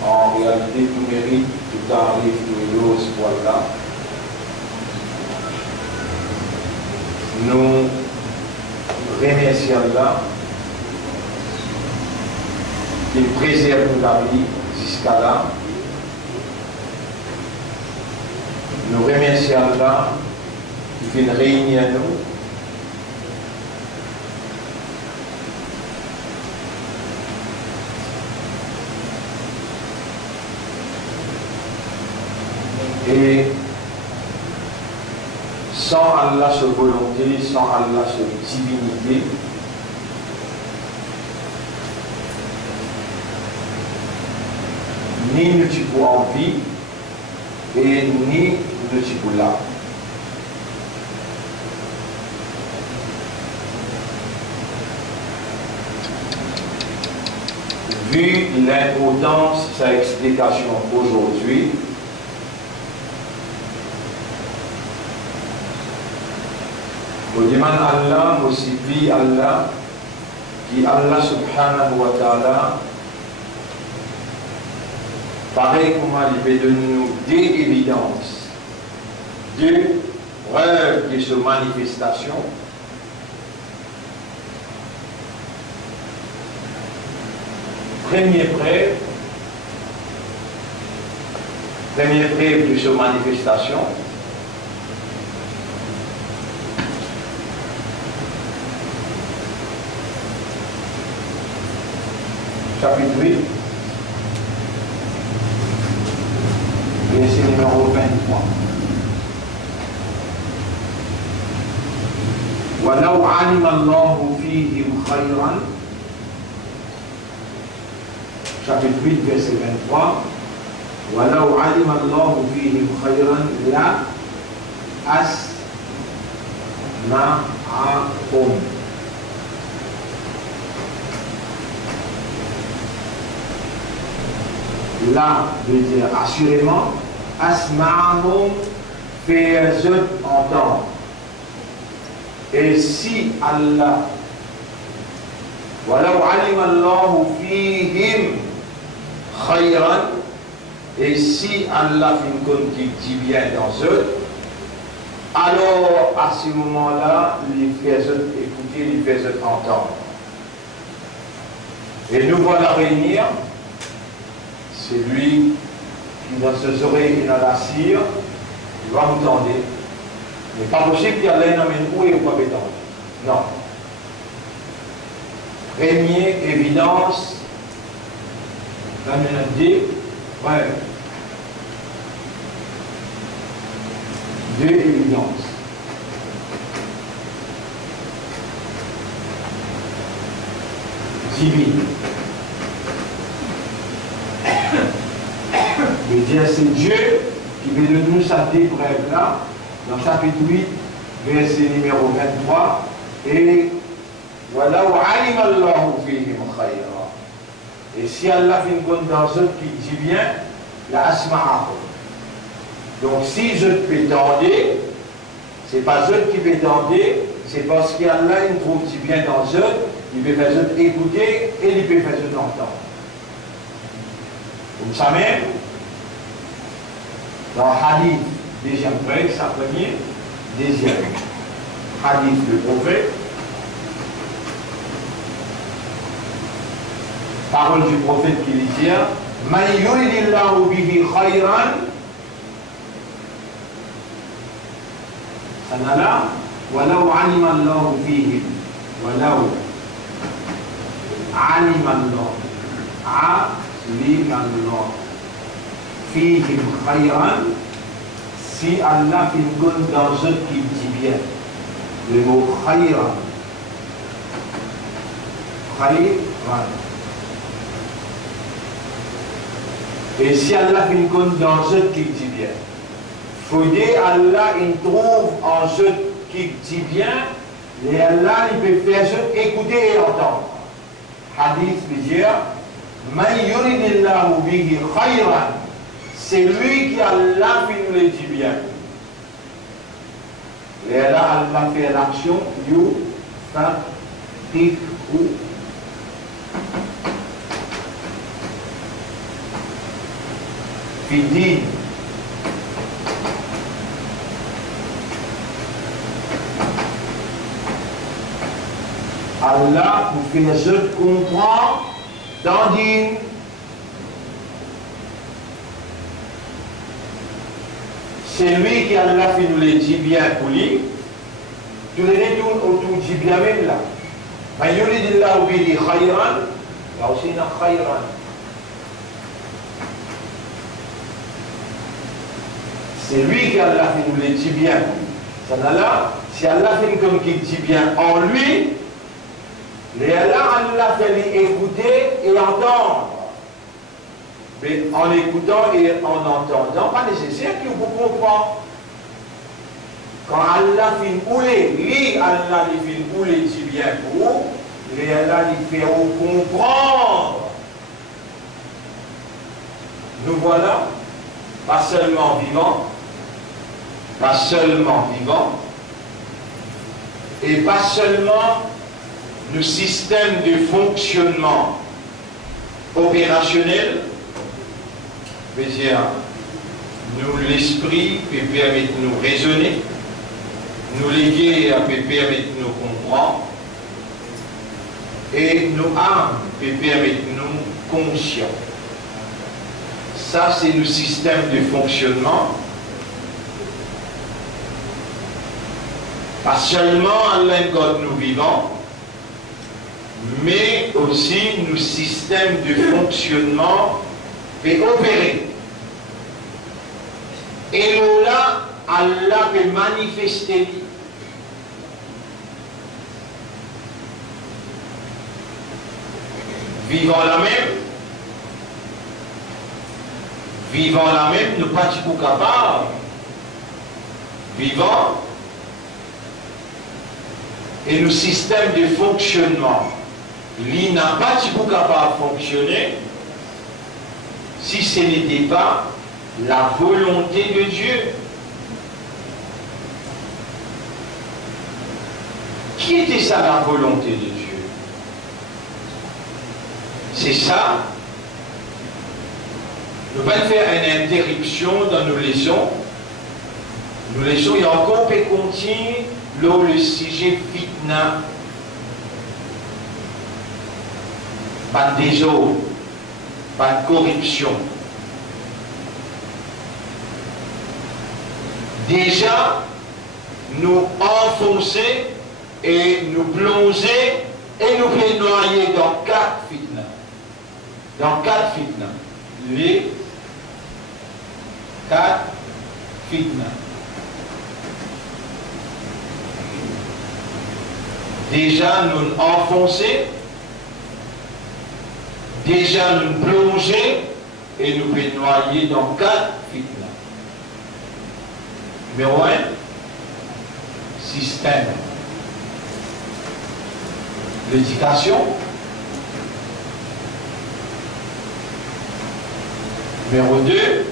En réalité, tout mérite, tout arrive, tout est ce poil-là. Nous remercions là qu'il préserve la vie jusqu'à là. Nous remercions là qu'il fait réunir nous. Et sans Allah sa volonté, sans Allah sa divinité, ni nous t'y envie, et ni nous t'y là. Vu l'importance de sa explication aujourd'hui, je demande à Allah, je supplie Allah, qui Allah subhanahu wa ta'ala, pareil comment il veut donner nous des évidences, des preuves de cette manifestation. Première preuve de cette manifestation, chapitre 8, verset numéro 23. وَلَوْ عَلِمَ اللَّهُ فِيهِمْ خَيْرًا, chapitre 8, verset 23. وَلَوْ عَلِمَ اللَّهُ فِيهِمْ خَيْرًا لَا أَسْمَعَهُمْ. Là, veut dire assurément, asma'ahum, fais-eux entendre. Et si Allah, walau alima Allahu fihim khayran, et si Allah fait une qui dit bien dans eux, alors à ce moment-là, il fait écouter, il fait entendre. Et nous voilà réunir. C'est lui qui dans ses oreilles et dans la cire, il va nous tendre. Il n'est pas possible qu'il y ait un amène où et où pas bétendre. Non. Première évidence, là nous avons dit, ouais. Deux évidences. Divine. Mais dire c'est Dieu qui veut nous sa preuve là, dans chapitre 8, verset numéro 23, et voilà où alima Allahu fihim khayra. Et si Allah fait une bonne dans eux qui dit bien, la asma'ahum. Donc si je peux tendre, c'est pas eux qui peut tendre, c'est parce qu'Allah il trouve dit bien dans eux, il peut faire eux écouter et il peut faire eux entendre. Comme ça même, dans Hadith, deuxième preuve, sa première, deuxième. Hadith le prophète, parole du prophète qui dit Man yuridillahu bihi khayran, sanala, walau alima Allahu fihim, walau alima Allah, alima Allah. Fihim khayran, si Allah fait une bonne dans eux qui dit bien le mot khayran, khayran, et si Allah fait une bonne dans eux qui dit bien, faut dire Allah il trouve en eux qui dit bien, et Allah il peut faire écouter et entendre. Hadith veut dire Man yuridillahu bihi khayran, c'est lui qui Allah qui nous le dit bien. Et là, Allah fait l'action you ou fidi. Allah vous fait ce comprendre dans din. C'est lui qui Allah fait nous le dit bien pour lui. Tous les deux autour dit bien même là. Mais yuridillahu bihi khayran, là aussi il y a khayran. C'est lui qui Allah fait nous le dit bien. Ça là, si Allah fait comme qu'il dit bien en lui, et Allah fait lui écouter et entendre. Mais en écoutant et en entendant, pas nécessaire que vous compreniez. Quand Allah fait bouler, lui, Allah lui fait bouler si bien pour vous, et Allah lui fait vous comprendre. Nous voilà, pas seulement vivants, et pas seulement le système de fonctionnement opérationnel, mais dire, nous l'esprit peut permettre de nous raisonner, nous léguer peut permettre de nous comprendre, et nos âmes peut permettre de nous conscients. Ça, c'est le système de fonctionnement. Pas seulement à l'ingod nous vivons, mais aussi nos systèmes de fonctionnement peut opérer. Et là, Allah peut manifester. Vivant la même, nous pas du tout capables. Vivant, et le système de fonctionnement, il n'a pas du tout capable de fonctionner si ce n'était pas la volonté de Dieu. Qui était ça, la volonté de Dieu? C'est ça. Nous allons faire une interruption dans nos leçons. Nos leçons, il y a encore peut continuer le sujet fitna. Pas de désordre, pas de corruption. Déjà, nous enfoncer et nous plonger et nous noyer dans 4 fitna. Dans 4 fitna. Les 4 fitna. Déjà nous enfoncer, déjà nous plonger et nous noyer dans 4 fitna. Numéro 1, système. L'éducation. Numéro 2,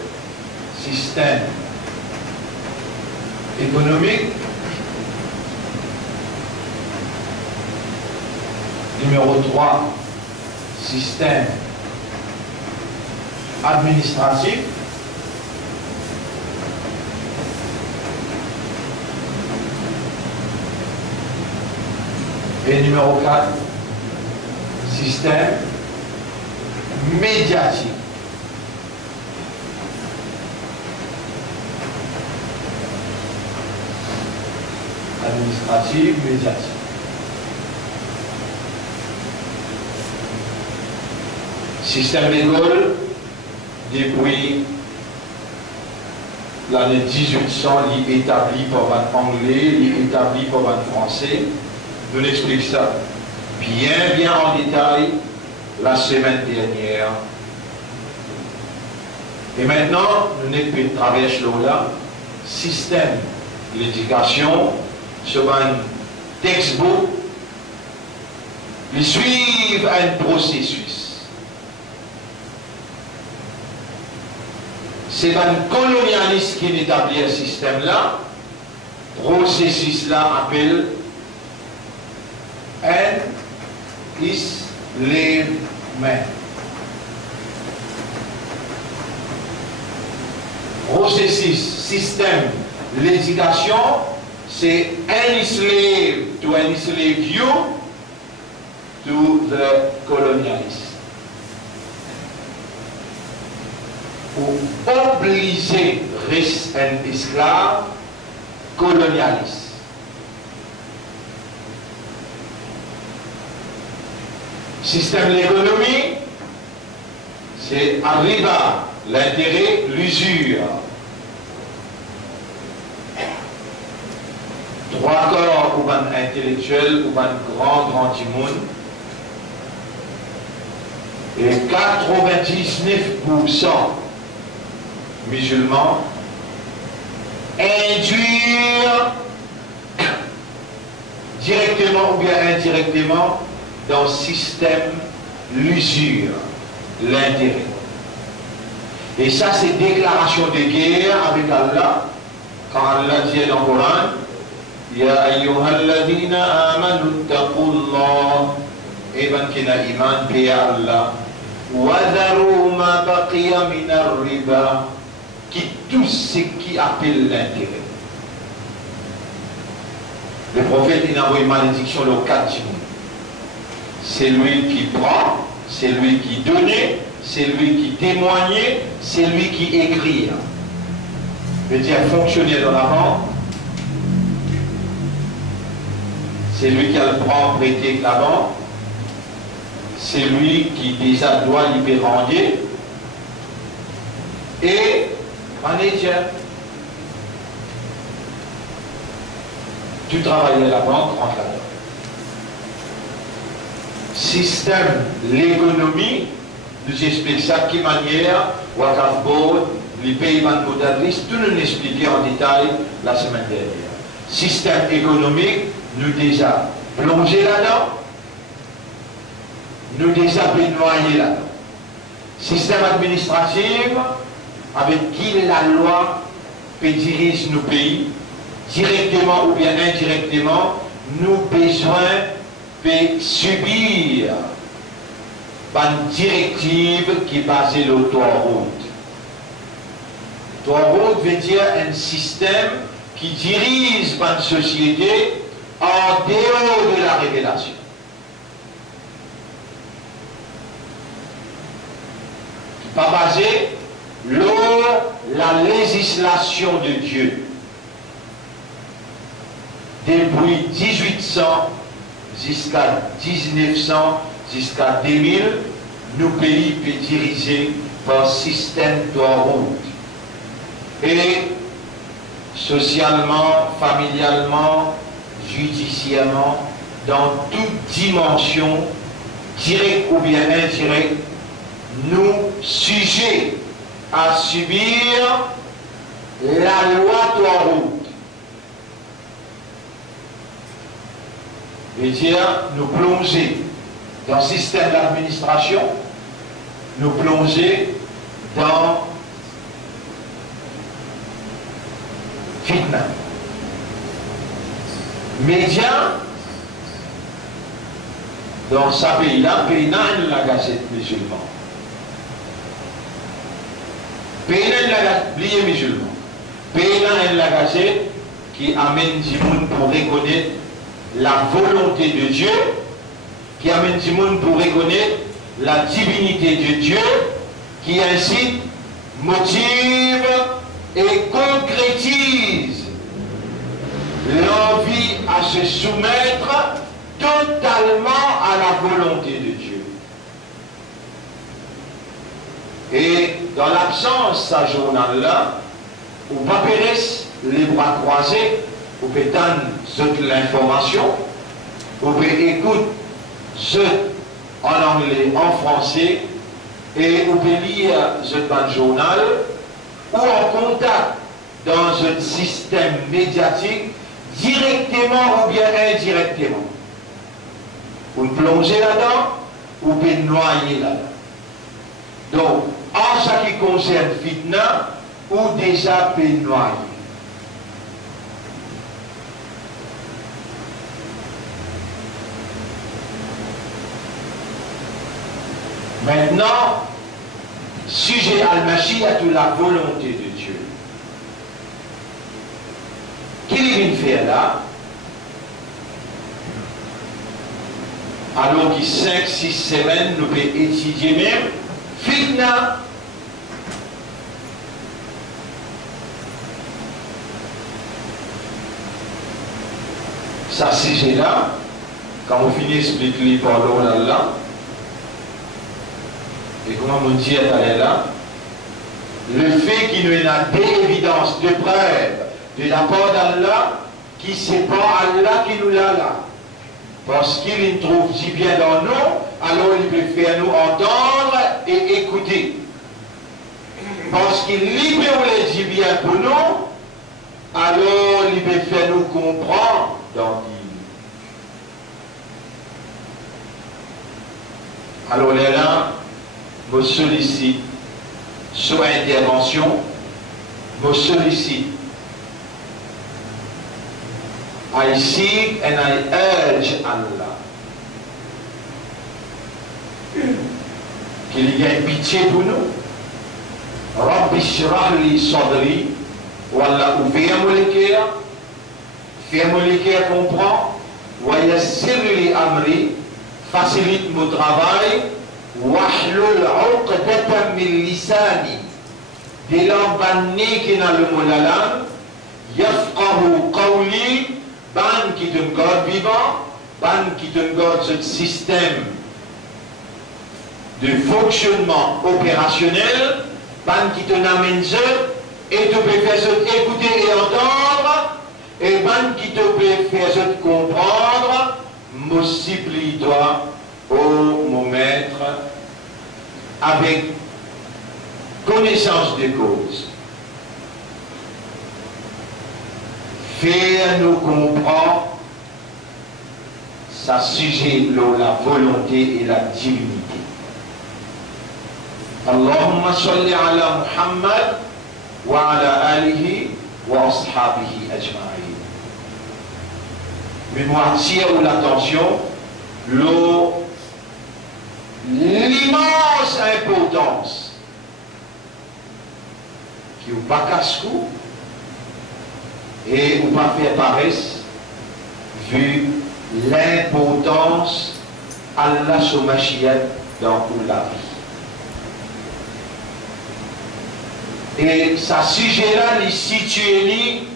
système économique. Numéro 3, système administratif. Et numéro 4, système médiatique. Administratif, médiatique. Système d'école, depuis l'année 1800, il est établi par un anglais, il est établi par un français. Nous l'explique ça bien en détail la semaine dernière. Et maintenant, nous n'avons plus de traverser là, système de l'éducation, sur un textbook, ils suivent un processus. C'est un colonialiste qui établit un système-là, processus-là appelle enslavement. Processus, système, l'éducation, c'est enslave, to enslave you to the colonialist. Pour obliger un esclave colonialiste. Système de l'économie, c'est arriba, l'intérêt, l'usure. 3 corps ou un intellectuel ou un grand monde. Et 99% musulmans induire directement ou bien indirectement dans le système l'usure, l'intérêt. Et ça, c'est déclaration de guerre avec Allah, quand Allah dit dans le Coran, Ya ayyuhalladhina amanu taqullah, et ben qui n'a iman, paix à Allah, wa dharu ma baqiya min ar-riba, qui tout ce qui appelle l'intérêt. Le prophète, il a envoyé une malédiction le 4 jours. C'est lui qui prend, c'est lui qui donnait, c'est lui qui témoignait, c'est lui qui écrit. Je veux dire, fonctionner dans la vente, c'est lui qui a le prend, prêté la vente, c'est lui qui déjà doit libérer et manager. Tu travailles à la banque, rentre là-dedans. Système, l'économie, nous explique ça, de quelle manière, Wakaf Board, les paiements modernistes, tout nous expliqué en détail la semaine dernière. Système économique, nous déjà plongé là-dedans, nous déjà noyé là-dedans. Système administratif, avec qui la loi peut diriger nos pays, directement ou bien indirectement, nous besoin de subir une directive qui est basée sur le Torah. Torah veut dire un système qui dirige une société en dehors de la révélation. Pas basé sur la législation de Dieu. Depuis 1800 jusqu'à 1900, jusqu'à 2000, nos pays peuvent diriger par système de route. Et socialement, familialement, judiciairement, dans toute dimension, directe ou bien indirecte, nous sujets à subir la loi de la route. Et dire, nous plonger dans le système d'administration, nous plonger dans fitna. Médias, dans ce pays-là, pays n'a la gazette musulmane. Pays n'a la gazette musulmane. Pays n'a la gazette qui amène du monde pour reconnaître la volonté de Dieu, qui amène du monde pour reconnaître la divinité de Dieu, qui incite, motive et concrétise l'envie à se soumettre totalement à la volonté de Dieu. Et dans l'absence de ce journal-là, ou pas périsse les bras croisés, vous pouvez entendre l'information, vous pouvez écouter en anglais, en français, et vous pouvez lire ce journal, ou en contact dans un système médiatique, directement ou bien indirectement. Vous plongez là-dedans, ou vous pouvez noyer là-dedans. Donc, en ce qui concerne fitna, ou déjà peut noyer. Maintenant, sujet al-Mashiach de la volonté de Dieu. Qu'il vient faire là? Alors qu'il 5-6 semaines, nous pouvons étudier même fitna. Ça, sujet-là, quand on finit d'expliquer les paroles d'Allah, et comment mon Dieu est allé là, le fait qu'il y ait des évidences, de preuves de la part d'Allah, qui c'est pas Allah qui nous l'a là. Parce qu'il trouve si bien dans nous, alors il peut faire nous entendre écouter. Parce qu'il libère les dit bien pour nous, alors il peut faire nous comprendre dans dit. Alors là, je sollicite sur intervention, je sollicite. I seek and I urge Allah qu'il y ait pitié pour nous. Rabbi shrah li sadri, Wallah, ouvre-moi le cœur, fais-moi le cœur comprendre, wa yassir li amri, facilite mon travail, wahlul uqdatan min lisani, de l'embanné qui n'a le mot la langue, yafqahu qawli, ban qui te garde vivant, ban qui te garde ce système de fonctionnement opérationnel, ban qui te n'amène ce, et te peut faire ce écouter et entendre, et ban qui te peut faire ce comprendre, me supplie-toi, ô mon maître, avec connaissance des causes. Fais-nous comprendre sa sujet, la volonté et la divinité. Allahumma salli ala Muhammad wa ala alihi wa ashabihi ajma'in. Mais moi, attire l'attention, l'immense importance qui ou pas casse-cou et ou pas faire paresse vu l'importance Allah Soumachiyat dans toute la vie. Et sa sujet-là, il est situé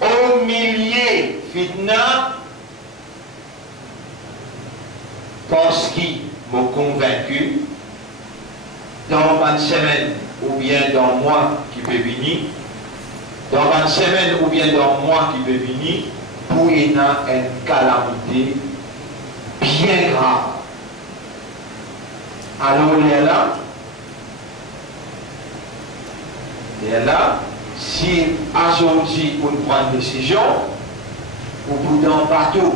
au milieu fitna parce qu'il m'a convaincu dans une semaine ou bien dans un mois qui peut venir, dans une semaine ou bien dans un mois qui peut venir, pour une calamité bien grave. Alors on est là, si aujourd'hui on prend une décision, ou pour dans un bateau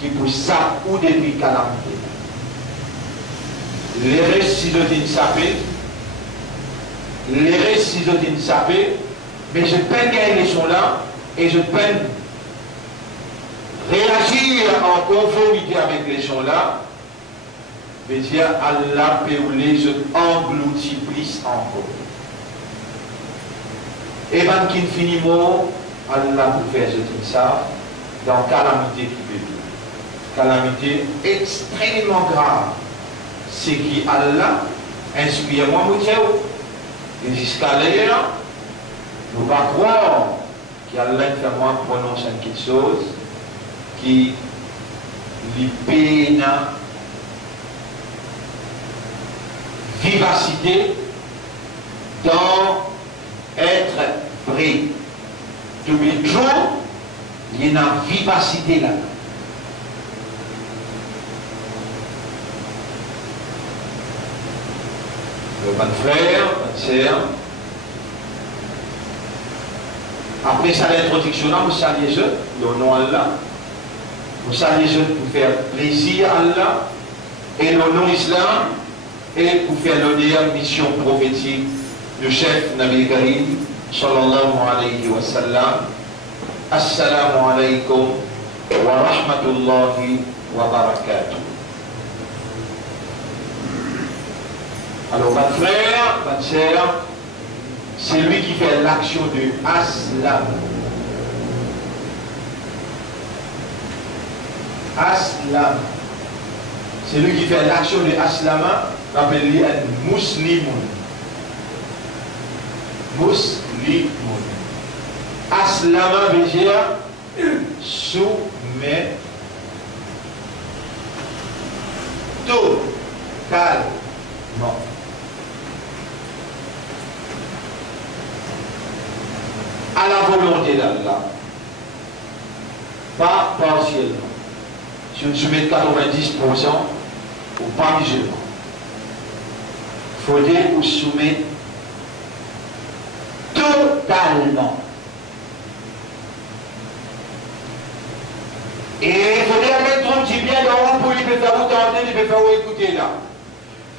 qui pour ça ou depuis calamité. Les restes si d'autres sapés, les restes si d'autres sapés, mais je peine gagner les sons là et je peine réagir en conformité avec les sons là. Je veux dire, Allah peut les engloutir plus encore. Et bien, qui finit mot, Allah peut faire ce ça dans calamité qui peut vivre. Calamité extrêmement grave. C'est qui Allah inspire-moi, mon Dieu. Et jusqu'à l'air, nous ne pas croire qu'Allah fait moi prononcer quelque chose qui lui peine vivacité dans être vrai. To be true, il y a une vivacité là. Mon frère, ma sœur. Après ça, l'introduction, nous saluons le nom Allah. Nous saluons pour faire plaisir à Allah et le nom Islam et pour faire l'honneur mission prophétique du chef Nabi Karim sallallahu alayhi wa sallam. Assalamu alaykum wa rahmatullahi wa barakatuh. Alors, votre frère, votre sœur, c'est lui qui fait l'action de Aslam. Aslam. C'est lui qui fait l'action de Aslama, appelé un Muslimun. Muslimun. Aslama veut dire soumet. Tout. Calme. Non. À la volonté d'Allah, pas partiellement. Si on soumets 90% ou pas musulman. faudrait vous soumettre totalement. Et il faudrait mettre un petit bien dans vous pour lui faire vous tenter, il peut faire vous écouter là.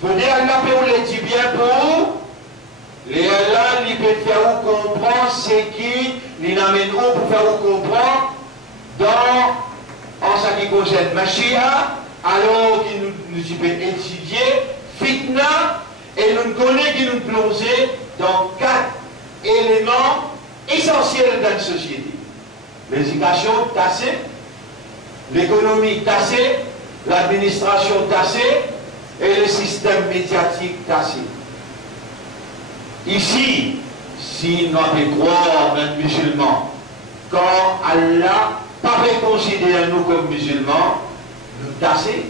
Il faudrait aller pour les petits bien pour les là, il peut faire vous comprendre ce qui nous amène pour faire vous comprendre en ce qui concerne Mashiach, alors qu'il nous peut étudier fitna et nous connaissons qui nous plonger dans 4 éléments essentiels dans la société. L'éducation tassée, l'économie tassée, l'administration tassée et le système médiatique tassé. Ici, si nous avons croire dans les musulmans, quand Allah pas considérer nous comme musulmans, nous tassés,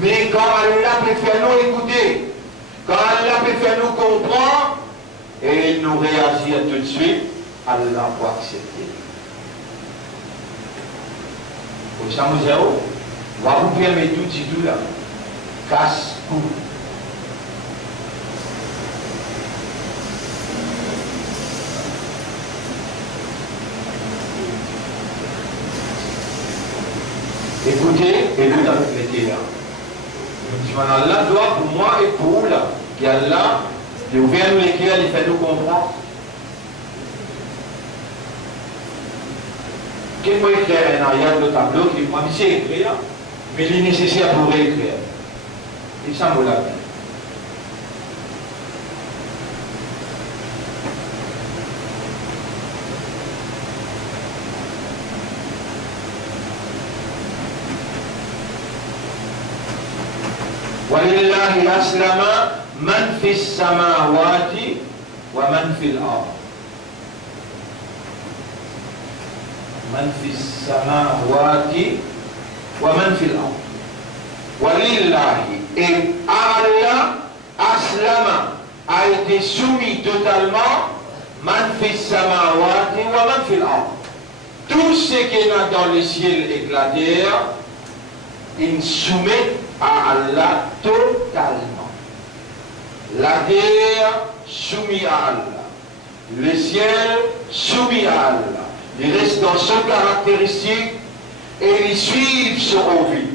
mais quand Allah préfère nous écouter, quand Allah préfère nous comprendre, et il nous réagit tout de suite, Allah va accepter. Au Samusao, on va vous permettre tout là. Casse-cou. Écoutez, et vous avec les là. Allah doit pour moi et pour vous là. Et Allah, il ouvre nous l'éclair, il fait nous comprendre. Qu'est-ce qu'on écrit en arrière de tableau qui m'a dit c'est écrire, mais il est nécessaire pour réécrire. Et ça me l'a dit. ولله أسلم من في السماوات ومن في الأرض. من في السماوات ومن في الأرض. ولله et Allah أسلم a été soumis totalement man fi samawati wa man fi الأرض. Tout ce qui est dans le ciel et la terre, il soumet à Allah totalement. La terre soumise à Allah. Le ciel soumis à Allah. Il reste dans son caractéristique et ils suivent son orbite.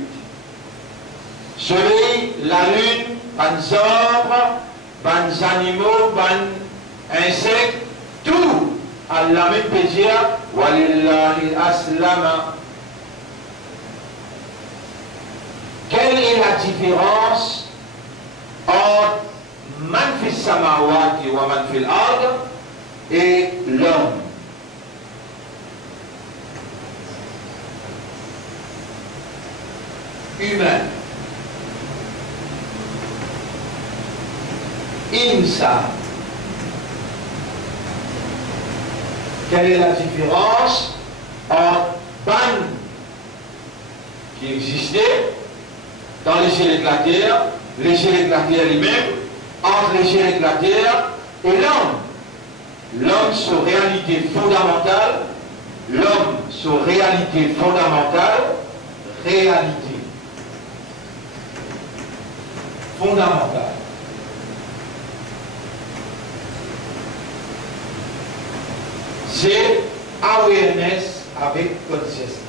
Soleil, la lune, les arbres, les animaux, les insectes, tout. Allah même peut dire Walillahi aslama. Quelle est la différence entre man fi samawati wa man fil ard et l'homme? Humain. Insa. Quelle est la différence entre ban qui existait dans les ciels et la terre, les ciels et la terre lui-même, entre les ciels et la terre et l'homme? L'homme, sur réalité fondamentale, l'homme, sur réalité fondamentale, réalité fondamentale. C'est awareness avec consciousness.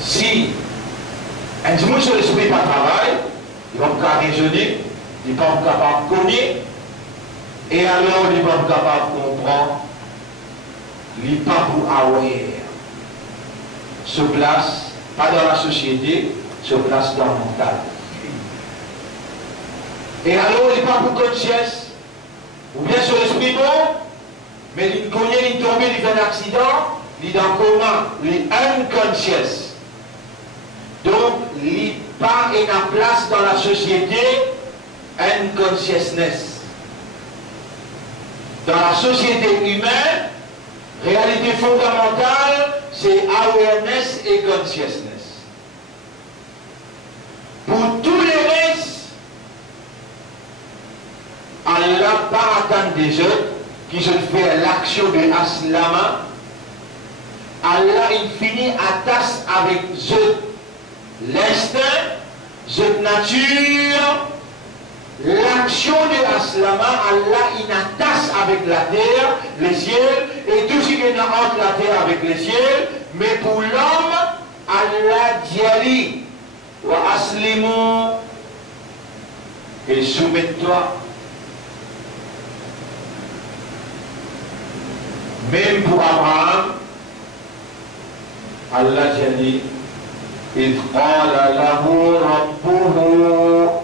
Si un dimanche sur l'esprit pas travail, il va pas raisonner, il va pas capable de connaître, et alors il va pas capable de comprendre, il n'est pas pour aware. Se place, pas dans la société, se place dans le mental. Et alors il n'est pas pour conscience, ou bien sur l'esprit bon, mais il connaît, il tombe, il fait un accident, il est dans le coma, il est unconscious. Donc, il n'y a pas une place dans la société, une consciousness. Dans la société humaine, réalité fondamentale, c'est awareness et consciousness. Pour tous les restes, Allah n'a pas atteint des autres qui se fait l'action de Aslama Allah il finit attache avec l'instinct, cette nature, l'action de l'Aslama, Allah il attache avec la terre, les ciels, et tout ce qui est entre la terre avec les ciels, mais pour l'homme, Allah dit, wa aslimu, et soumets-toi. Même pour Abraham, Allah dit, إذ قال له ربه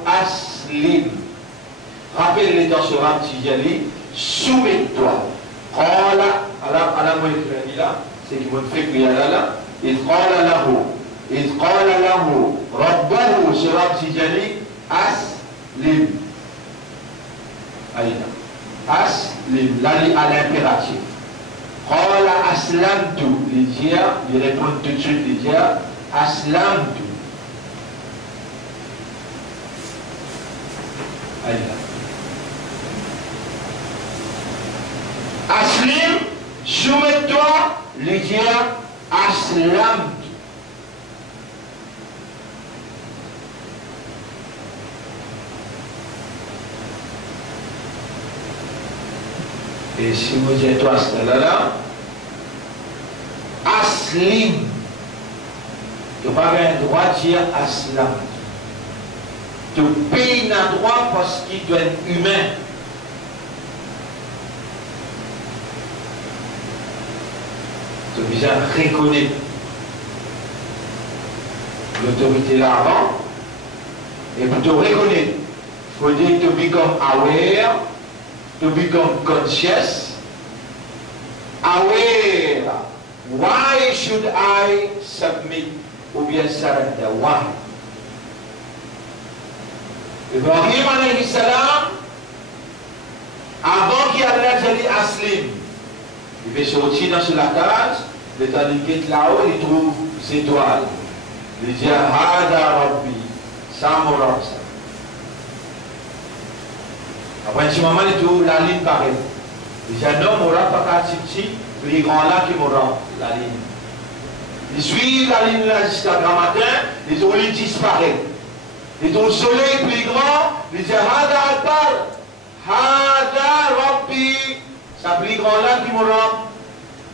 أسلم. Rappelle les dans ce rap Tijali, soumets-toi. قال, alors moi je là, c'est qui m'a fait crier là. إذ قال له ربه ce rap Tijali, أسلم. Aïda. Aslim, là à l'impératif. قال أسلمت. Il répond tout de suite, il dit أسلمت. أسلم, soumets-toi, il dit أسلمت. Et si vous dites toi, c'est là, Aslim. Tu n'as pas le droit de dire Aslam. Tu payes un droit parce qu'il doit être humain. Tu as besoin de reconnaître l'autorité là avant. Et pour te reconnaître, il faut dire to become aware. To become conscious, aware. Why should I submit ou bien surrender? Why? Ibrahim alayhi salam, avant qu'il ait dit Aslim, il fait sortir dans la cage, le temps qu'il quitte là-haut, il trouve ses étoiles. Il dit Hada Rabbi, ça mon Rab. Après un petit moment, il trouve la ligne pareille. Il dit non, mon Rab, pas qu'à Titi, les grands là qui m'auront la ligne. Il suit la ligne là jusqu'à grand matin, les eaux disparaissent. Il trouve le soleil plus grand, il dit Hada Alpar, Hada Rabbi, ça plus grand là qui m'auront.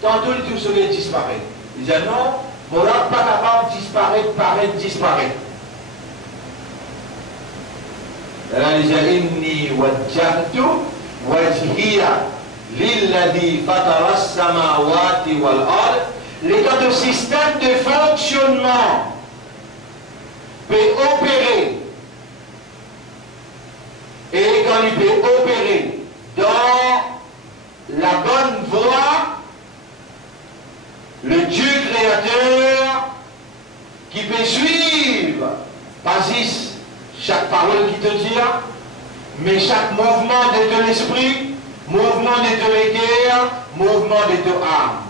Tantôt, il trouve le soleil disparaît. Il dit non, mon Rab, pas capable de disparaître. Allah dit inni wajjahtu wajhiya lilladhi fatara as-samawati wal ard. L'état de système de fonctionnement peut opérer, et quand il peut opérer dans la bonne voie, le Dieu créateur qui peut suivre, pas chaque parole qui te dit, mais chaque mouvement de ton esprit, mouvement de ton cœur, mouvement de ton âme.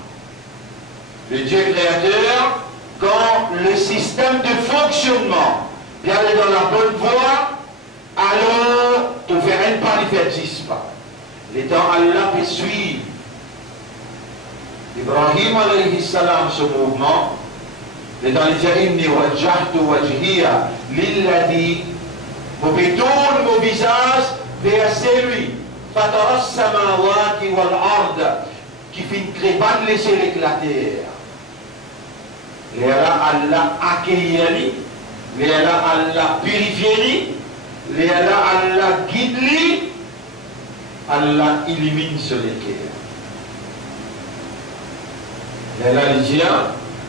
Le Dieu créateur, quand le système de fonctionnement vient aller dans la bonne voie, alors tu ne verras pas les faire disparaître. L'étant Allah peut suivre. Ibrahim alayhi salam, ce mouvement, l'étant il dit inni wajjahtu wajhiya lilladhi. Vous tourne mon visage vers celui, Fatara as-samawati wal ard, qui finit de pas laisser l'éclater. Léa Allah accueillit, Léa Allah purifie, Léa Allah guide, Allah illumine sur les cœurs. Léa dit,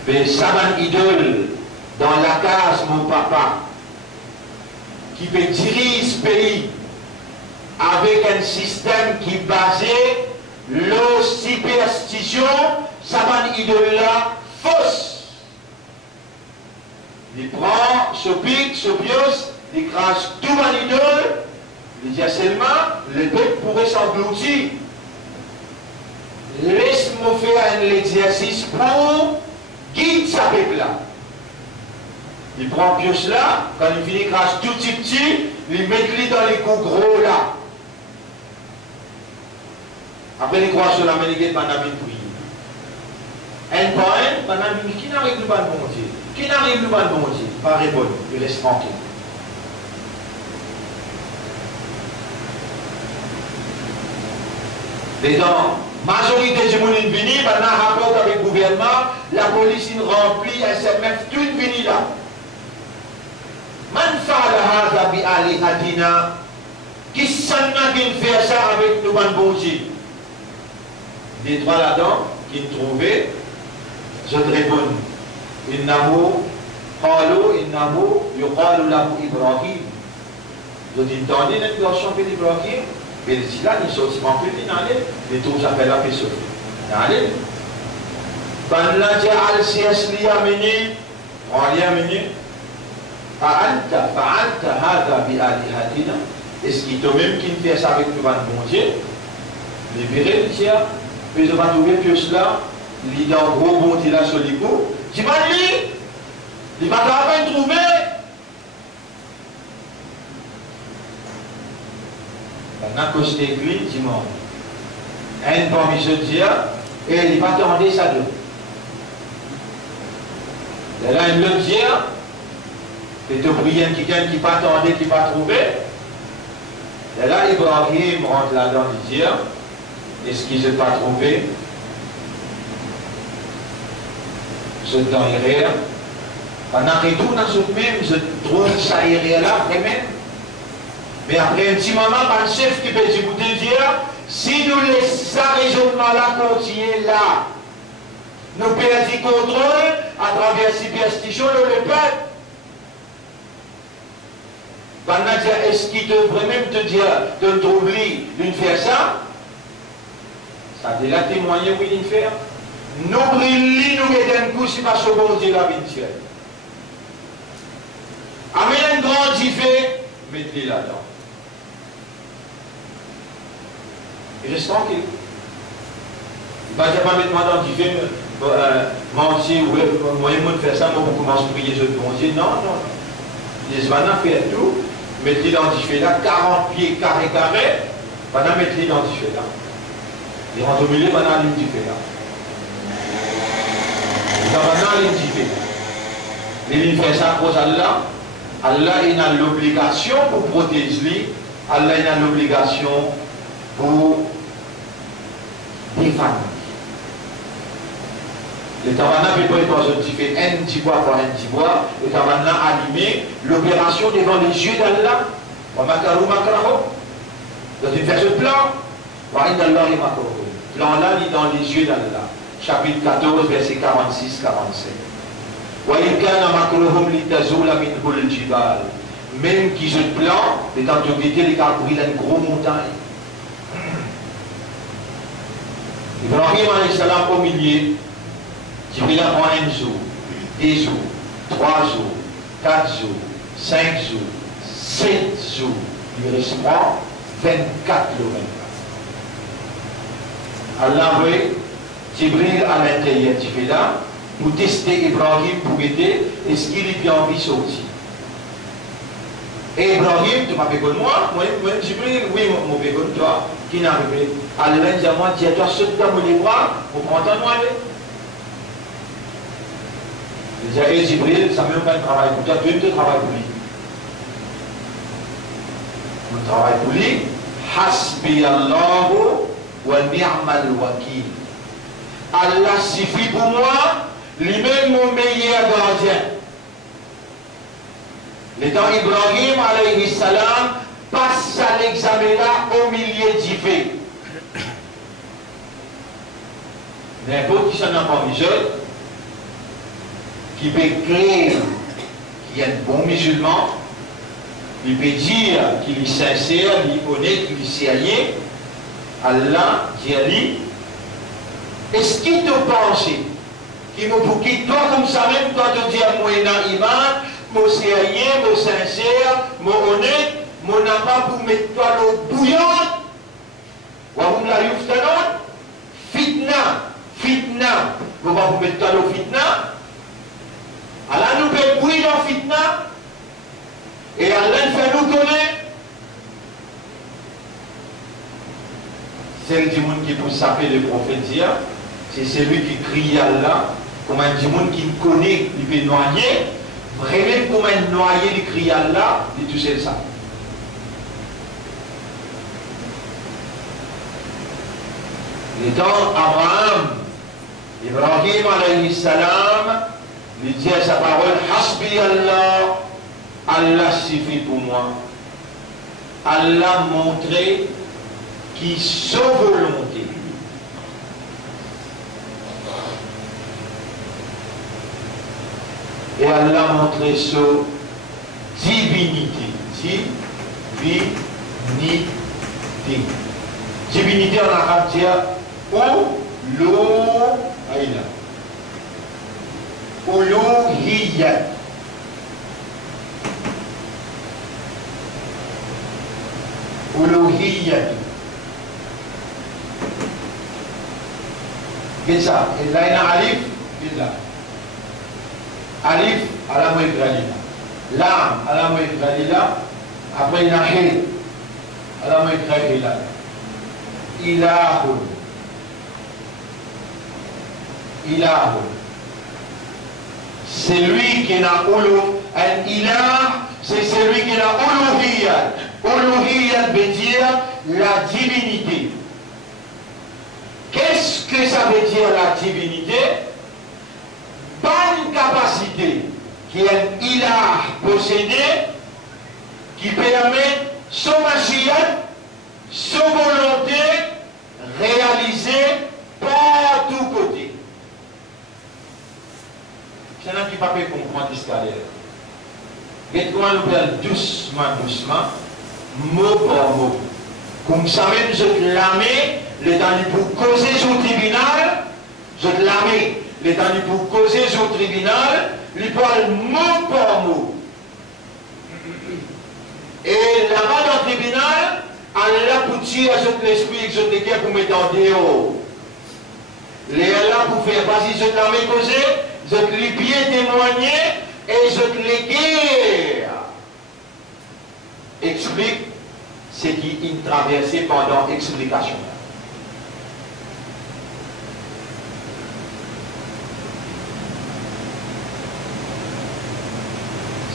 mais ça m'a idole dans la case mon papa, qui peut diriger ce pays avec un système qui est basé la superstition, ça va idole là fausse. Il prend ce pic, ce bios, il crache tout mon idole, il dit seulement, le peuple pourrait s'engloutir. Laisse-moi faire un exercice pour guider sa peuple là. Il prend pioche là, quand il finit crache tout petit, il met lui dans les coups gros là. Après il croit sur la main de Banamine prier. Un point, pendant qui n'arrive pas de bon Dieu? Qui n'arrive pas de bon Dieu? Pas répondre, il reste tranquille. Et dans la majorité du monde venu, pendant un rapport avec le gouvernement, la police remplit SMF, tout venu là. Man fa'ala bi alihatina, qui seulement qui fait ça avec nous, bon Dieu? Les trois là-dedans, qui trouvaient, je te réponds, innahu, qalu innahu, yuqalu lahu Ibrahim. Je dis, entendez notre garçon d'Ibrahim? Mais si là, ils sont aussi manqués, les tours s'appellent la Pessoa. Allez. Quand là, tu as al-Sias li amini, on li amini, fa'alta hada bi alihatina, est-ce qu'il te même qui fait ça avec le bon Dieu? Les verrez, tiens, mais je vais trouver que cela, il est en gros bon Dieu là sur les coups. J'imagine, il va quand même trouver. Dans le côté écrit, dimanche, un parmi ceux dire, et il va attendre ça de. Et là, il le dit, et de prier quelqu'un qui va attendre, qui va trouver. Et là, Ibrahim rentre là-dedans et dit, est-ce qu'il ne s'est pas trouvé? Je t'en irai. Pendant que tout dans ce même, je trouve ça irait là, même. Mais après un petit moment, le chef qui peut écouter dire, si nous laissons ce raisonnement-là continuer là, nous perdons le contrôle à travers la superstition de le peuple. Pendant que est-ce qu'il devrait même te dire de t'oublier de faire ça? Ça a déjà témoigné oui de faire. Nous brûlons, nous mettons un coup si pas ce bon Dieu la vie. Avec un grand fait, mettez-le là-dedans. Et je suis tranquille. Il ne va pas mettre moi dans du fait, mentir, ou moyen de faire ça, moi, on commence à prier je bon Dieu. Non, non. Les vannes fait tout, mettez dans du fait là, 40 pieds carré, maintenant mettez dans du fait là. Et rentre au milieu, maintenant ligne du fait là. Maintenant ligne du fait. Les lignes fait ça pour Allah. Allah il a l'obligation pour protéger lui. Allah il a l'obligation pour défendre. Le tabernacle peut être un petit bois par un petit bois. Le tabernacle animé l'opération devant les yeux d'Allah. Dans une version de plan. Plan là, il est dans les yeux d'Allah. Chapitre 14, verset 46-47. Même qui je plan, les autorités, les caractéristiques d'une grosse montagne. Ibrahim alayhi salam au milieu, Jibril prend un jour, 2 jours, 3 jours, 4 jours, 5 jours, 7 jours. Il reste 24 km. Allah a envoyé Jibril à l'intérieur du fait là pour tester Ibrahim pour aider est-ce qu'il est bien envie de sortir. Et Ibrahim, tu m'as fait comme moi, Jibril, oui, mon fait comme toi, qui n'a arrivé. Allah dit à moi, dis-toi, saute dans les bras, pour prendre un noyau. Il dit, hé Jibril, ça ne veut même pas de travail pour toi, tu veux te travailler pour lui. Mon travail pour lui, Hasbi Allahu wa ni'mal wakil. Allah suffit pour moi, lui-même mon meilleur gardien. L'étant Ibrahim alayhi salam passe à l'examen là au milieu du fait. N'importe qui s'en a pas musulman, qui peut créer qu'il y a un bon musulman, il peut dire qu'il est sincère, il est honnête, qu'il est sérieux. Allah dit à lui, est-ce qu'il te pense qu'il me pour qu'il toi comme ça même, toi te dire moi dans iman, moi sérieux, moi sincère, moi honnête, moi n'a pas pour mettre toi l'eau bouillante, ou la yuftanon, fitna, vous va vous mettre toi l'eau fitna, Allah nous fait bouillir dans fitna, et Allah fait nous connaître. Celle du monde qui peut s'appeler le prophète dire, c'est celui qui crie Allah, comme un monde qui connaît, il peut noyer, vraiment comme un noyer, il crie Allah, il touche ça. Les temps Abraham, Ibrahim alayhi salam, il dit à sa parole, Hasbi Allah, Allah suffit pour moi. Allah montrait qui sa volonté. Et Allah montrait sa divinité. Divinité. Divinité en arabe dit Uluhiyyat. Uluhiyyat. Qu'est-ce que ça? Et là, il y a alif. Qu'est-ce que ça? Alif, à la moitié galila. Lam, à la moitié galila. Après, il y a he, à la moitié galila. Ilahun. Ilahun. C'est lui qui n'a un ilah, c'est celui qui n'a uluhiyyat. Uluhiyyat veut dire la divinité. Qu'est-ce que ça veut dire la divinité? Bonne capacité qui est un ilah possédé qui permet son machiyat, son volonté réalisée par tous côtés. C'est là qui ne peut pas comprendre l'escalier. Et comment nous faire doucement, mot par mot. Comme ça même, je clamais l'étendue pour causer sur le tribunal, je clamais l'étendue pour causer sur le tribunal, il parle mot par mot. Et là-bas dans le tribunal, Allah pour tirer sur l'esprit, je te dis pour mettre en dehors. Les là pour faire, vas-y, je te l'ai causé, je te l'ai bien témoigné et je te l'ai guère. Explique ce qui est traversé pendant l'explication.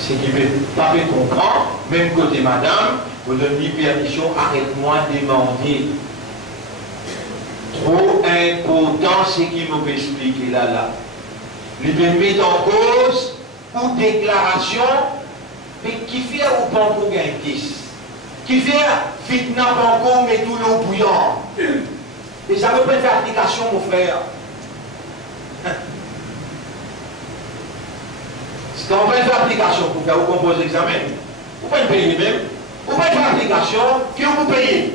Ce qui ne peut pas comprendre, même côté madame, vous donnez permission, arrête-moi de demander. Trop important ce qui vous explique là. Il peut mettre en cause ou déclaration, mais qui fait ou pas pour gagner qui fait fitna banco mais tout l'eau bouillant. Et ça ne peut pas faire application, mon frère. Quand on va faire application pour faire vous composer l'examen, vous pouvez payer même, vous pouvez faire application que vous payez.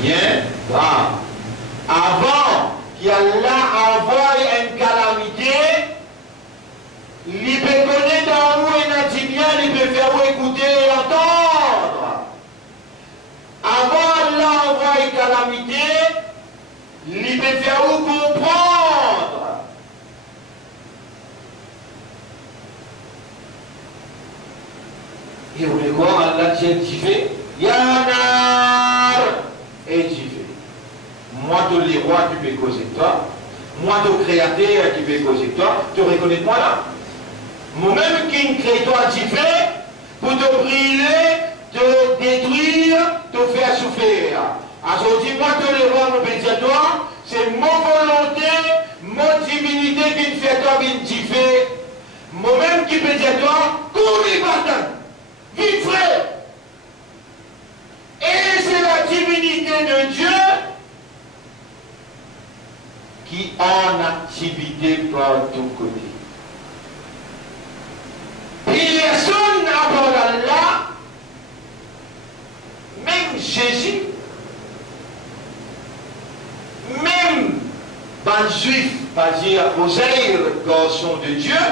Bien, grave. Avant qu'Allah envoie une calamité, il peut connaître dans vous et dans le bien, il peut faire vous écouter et entendre. Avant Allah envoie une calamité, il peut faire vous comprendre. Et vous voulez voir Allah dit Yanar et dit moi, tous les rois qui peux causer toi, moi, ton créateur qui peut causer toi, tu reconnais moi là. Moi-même qui ne crée toi, tu fais pour te brûler, te détruire, te faire souffrir. Alors, dis-moi, tous les rois, mon petit toi, c'est mon volonté, mon divinité qui me fait toi, qui me fait. Moi-même qui peut dire toi, cours les bâtons, vite frère. Et c'est la divinité de Dieu qui en activité par tous côtés. Personne n'aborde Allah, même Jésus, même les juifs, pas dire Oseir, garçon de Dieu,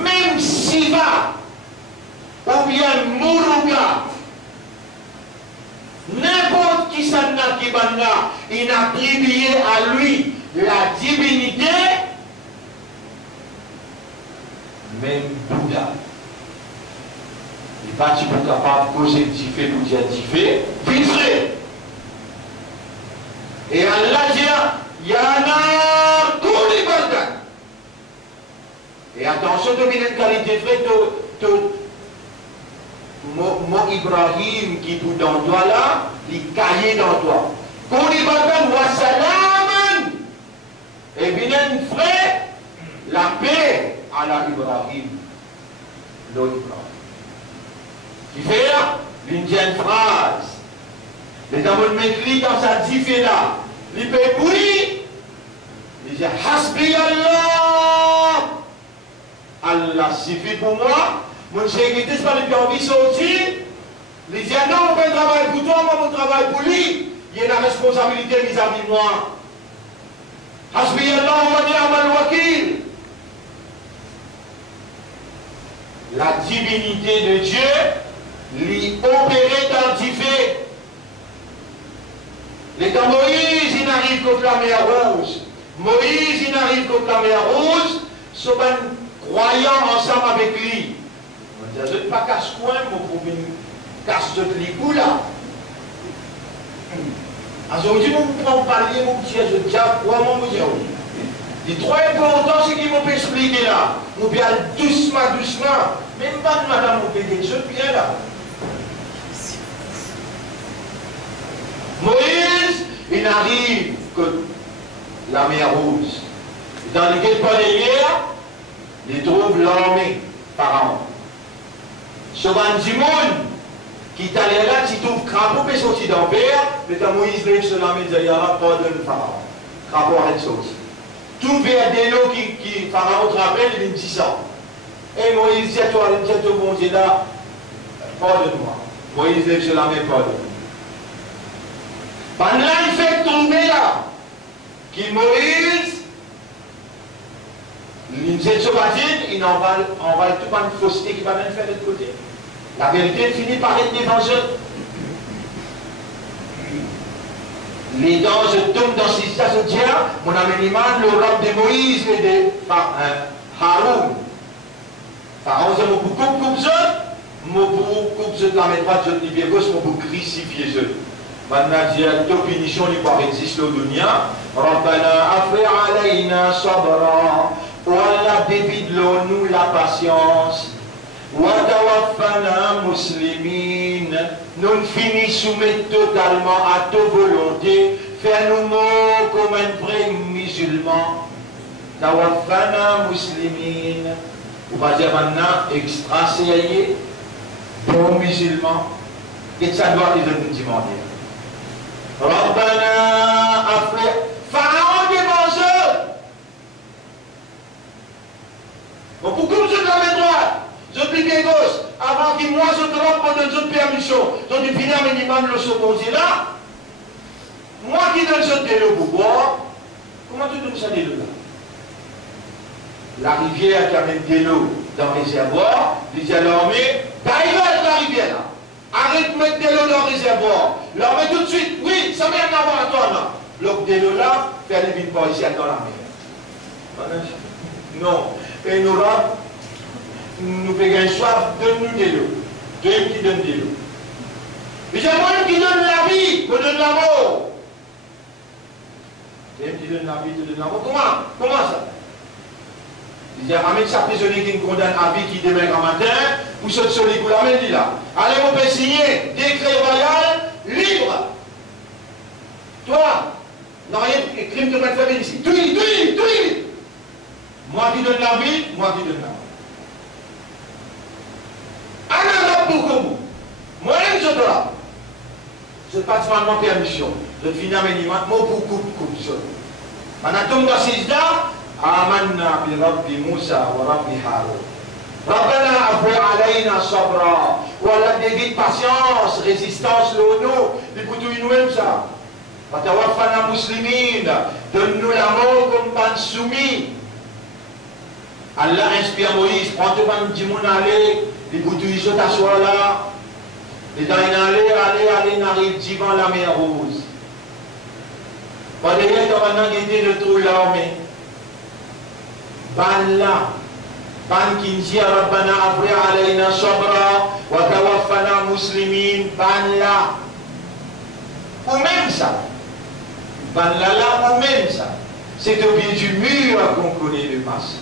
même Siva, ou bien Mourouga, n'importe qui s'en a qui il a attribué à lui la divinité, même Bouddha. Il va être capable de causer du fait pour dire du fait, filtrer. Et Allah dit, Yana Kouli Baldan. Et attention, de une qualité de mon Ibrahim qui est dans toi là, il caillé dans toi. Kouli Baldan wa salaman. Et bien, frère, la paix à la Ibrahim. L'autre Ibrahim. Qui fait là, l'une phrase. Les amours mettent dans sa diffé là. Il fait oui. Il dit Hasbi Allah. Allah suffit pour moi. Mon sécurité, c'est pas le bien envie de sortir. Il dit non, on fait un travail pour toi, moi, mon travail pour lui. Il y a la responsabilité vis-à-vis de moi. Hasbi Allah, on va dire Amal Wakil. La divinité de Dieu l'y opérait dans le fait. Les temps Moïse, il n'arrive contre la mer Rouge. Moïse, il n'arrive contre la mer Rouge, sauf un croyant ensemble avec lui. On dit, je ne pas casse-coin, mais pour une casse de l'égout là. Aujourd'hui, vous pouvez parler, mon petit, je dis, quoi, mon monsieur? Les trois importants, c'est qu'ils m'ont expliqué là. Nous bien doucement, doucement. Même pas de madame, on peut quelque chose bien là. Moïse, il n'arrive que la mer Rouge. Dans lequel pas les guerres, il trouve l'armée Pharaon. Souvent du monde qui est allé là, qui trouve crapaud et sorti dans le père, mais quand Moïse lève sur l'armée, il dit, pardonne Pharaon. Crapaud arrête sorti. Tout vers des lots qui Pharaon te rappelle, il dit ça. Et Moïse dit à toi, il dit à toi, bon Dieu là, pardonne-moi. Moïse lève sur l'armée, pardonne. Pendant là, il fait tomber là, qui Moïse, il dit il en va tout par une fausseté qui va même faire de l'autre côté. La vérité finit par être l'évangile. Les dents, je tombe dans ces tas de Dieu, mon amènement, le robe de Moïse et de Haroun. Pharaon, c'est mon beaucoup coupe je, mon beaucoup coupe je de la main droite, je de la gauche, mon beaucoup crucifié je. Maintenant, Dieu, toute punition, il peut exister au dunya. Rabbana afri alayna sabra. Ou Allah débide-nous la patience. Wa tawaffana muslimin. Nous finissons totalement à ta volonté. Fais-nous comme un vrai musulman. Tawaffana muslimin. On va dire maintenant, extra-séier, bon musulman. Et ça doit être nous demander. Rabbana afri. Pharaon des mangeurs. Bon, pourquoi je te la main droite? Je te pied gauche. Avant que moi je te rende pour donner une permission. Donc tu finis à minimum le second là. Moi qui donne ce délo pour boire. Comment tu donnes ça délo là? La rivière qui amène de l'eau dans le réservoir, les alarmés, d'arriver à la rivière là. Arrête de mettre de l'eau dans le réservoir. Là, met tout de suite, oui, ça vient d'avoir à toi là. L'eau de l'eau là, faire les villes pas ici dans la mer. Non. Et nous là, nous payons soif, donne-nous de l'eau. Dieu qui donne de l'eau. Mais c'est moi qui donne la vie, qui donne l'amour. Dieu qui donne la vie, qui donne l'amour. Comment ça? Il dit, amène sa prisonnier qui nous condamne à vie qui démarre un matin, pour ce soleil pour l'amène, dit là. Allez, on peut signer, décret royal, libre. Toi, non rien, crime de mal faire ici. Tout. Moi qui donne la vie, moi qui donne la vie. Alors, pour vous, moi, je te là. Je passe ma permission. Je finis à mes moi, pour coupe. Maintenant, tombe dans ces là. آمنا برب موسى ورب هارون ربنا افرغ علينا صبرا ولا ديفيد patience résistance l'eau écoutez nous-mêmes ça وتوفنا مسلمين donne-nous la mort comme pas soumis. Allah inspire Moïse prends tout pan dit mon aller écoutez ils sont t'asseoir là et dans aller n'arrive devant la mer Rouge pas derrière quand maintenant guider le trou l'armée. Ban qui dit Rabbana afri alayna sabra wa muslimin, ban là. Ou même ça. Ban là, ou même ça. C'est au pied du mur qu'on connaît le masque.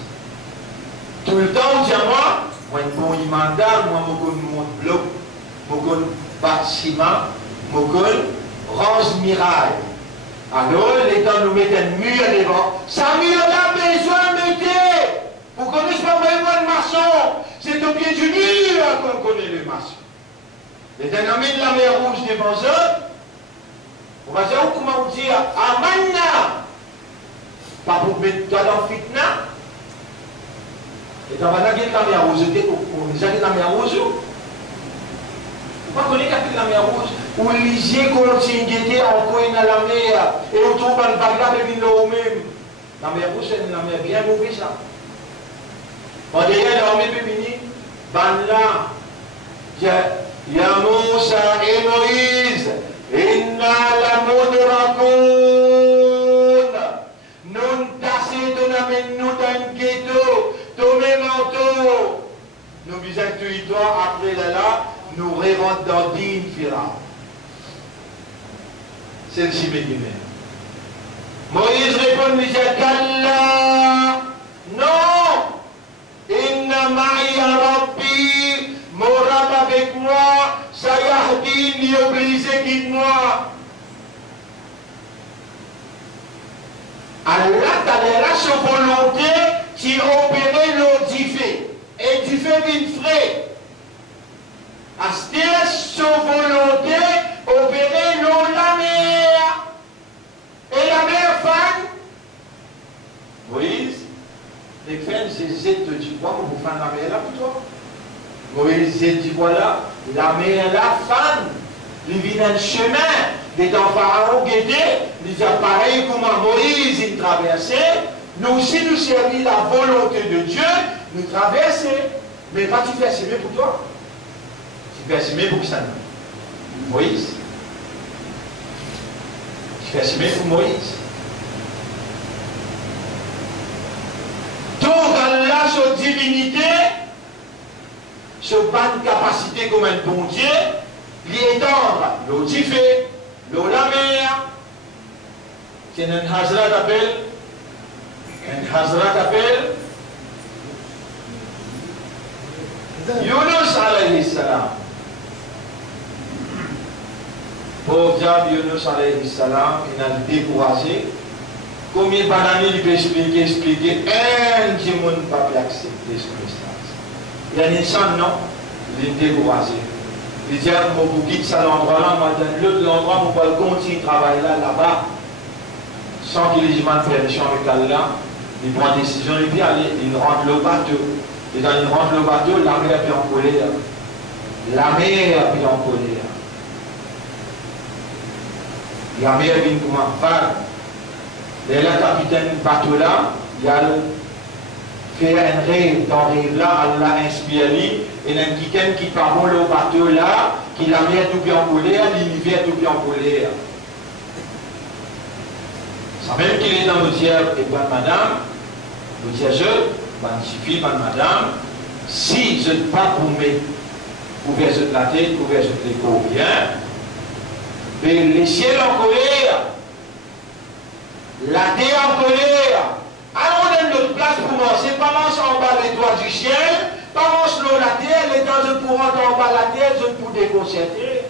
Tout le temps, moi, un bon imandal, moi, mon bloc, mon bâtiment, mon range miraille. Alors, l'État nous met un mur devant. Ça mur-là, besoin de mettre. Vous ne connaissez pas vraiment le maçon. C'est au pied du mur qu'on connaît le maçon. L'État nous met la mer rouge devant eux. On va dire, comment on dit, Amanna. Pas pour mettre toi dans le fitna. Et dans la mer rouge, on a la mer rouge. Vous connaissez la mer rouge? Où l'Isier continue encore dans la mer. Et on trouve un bagage de l'eau même. La mer rouge, c'est la mer bien mauvaise. On dirait la mer féminine. Banla. Ya Moussa et Moïse. Inna la modrakun. Nous tassons de la main, nous t'inquiétons. Tomez manteau. Nous visons tout après là. Nous rêvons dans Din Fira. Celle-ci me dit Moïse répond, il dit Kalla. Non. Inna ma'iya Rabbi. Mon rab avec moi. Sayahdin, ni obligé, guide-moi. Allah, t'as la sa volonté, tu opérer l'eau du fait. Et du fait d'une frais. Astir sa volonté, opérer l'eau la mer. Et la mer fan. Moïse, les femmes, c'est te dit quoi pour faire la mer là pour toi? Moïse, c'est dit voilà, la mer là fan. Il vient un chemin. Les Pharaon guetté, il dit pareil comme Moïse il traversait. Nous aussi nous servir la volonté de Dieu, nous traverser. Mais pas tu fais semer pour toi. Tu fais semer pour ça. Moïse. Tu fais semer pour Moïse. Donc Allah, sa divinité, sa bonne capacité comme un bon Dieu, lui étendre l'eau du fait, l'eau la mer. C'est un Hazrat appelle. Un Hazrat appelle. Yunus alayhi salam. Pauvre diable Yunus alayhi salam, il a découragé. Combien d'années il peut expliquer, un qui ne peut pas accepter ce message. Il y a une chance, non? Il est découragé. Il dit, vous quittez ça l'endroit-là, moi, dans l'autre endroit, vous pouvez continuer de travailler là-bas, sans qu'il ait de permission avec Allah. Il prend une décision, il dit, allez, il rentre le bateau. Et quand il rentre le bateau, la mer est en colère. La mer est en colère. La mer vient comme un phare. Et le capitaine du bateau là, il a fait un rêve. Dans le rêve là, Allah inspire lui. Et il y a quelqu'un qui parle au bateau là, qui la mer tout bien en colère, l'univers tout bien en colère. Ça même qu'il est dans le tiers, et bien madame, le tiers il suffit, madame, si je ne pas pour mes couvert de la tête, couvert de l'écho bien, mais les ciels en colère, la terre en colère, alors on donne notre place pour manger, pas manger en bas les toits du ciel, pas manger l'eau la terre, les temps je pour rentrer en bas la terre, je pour déconcentrer.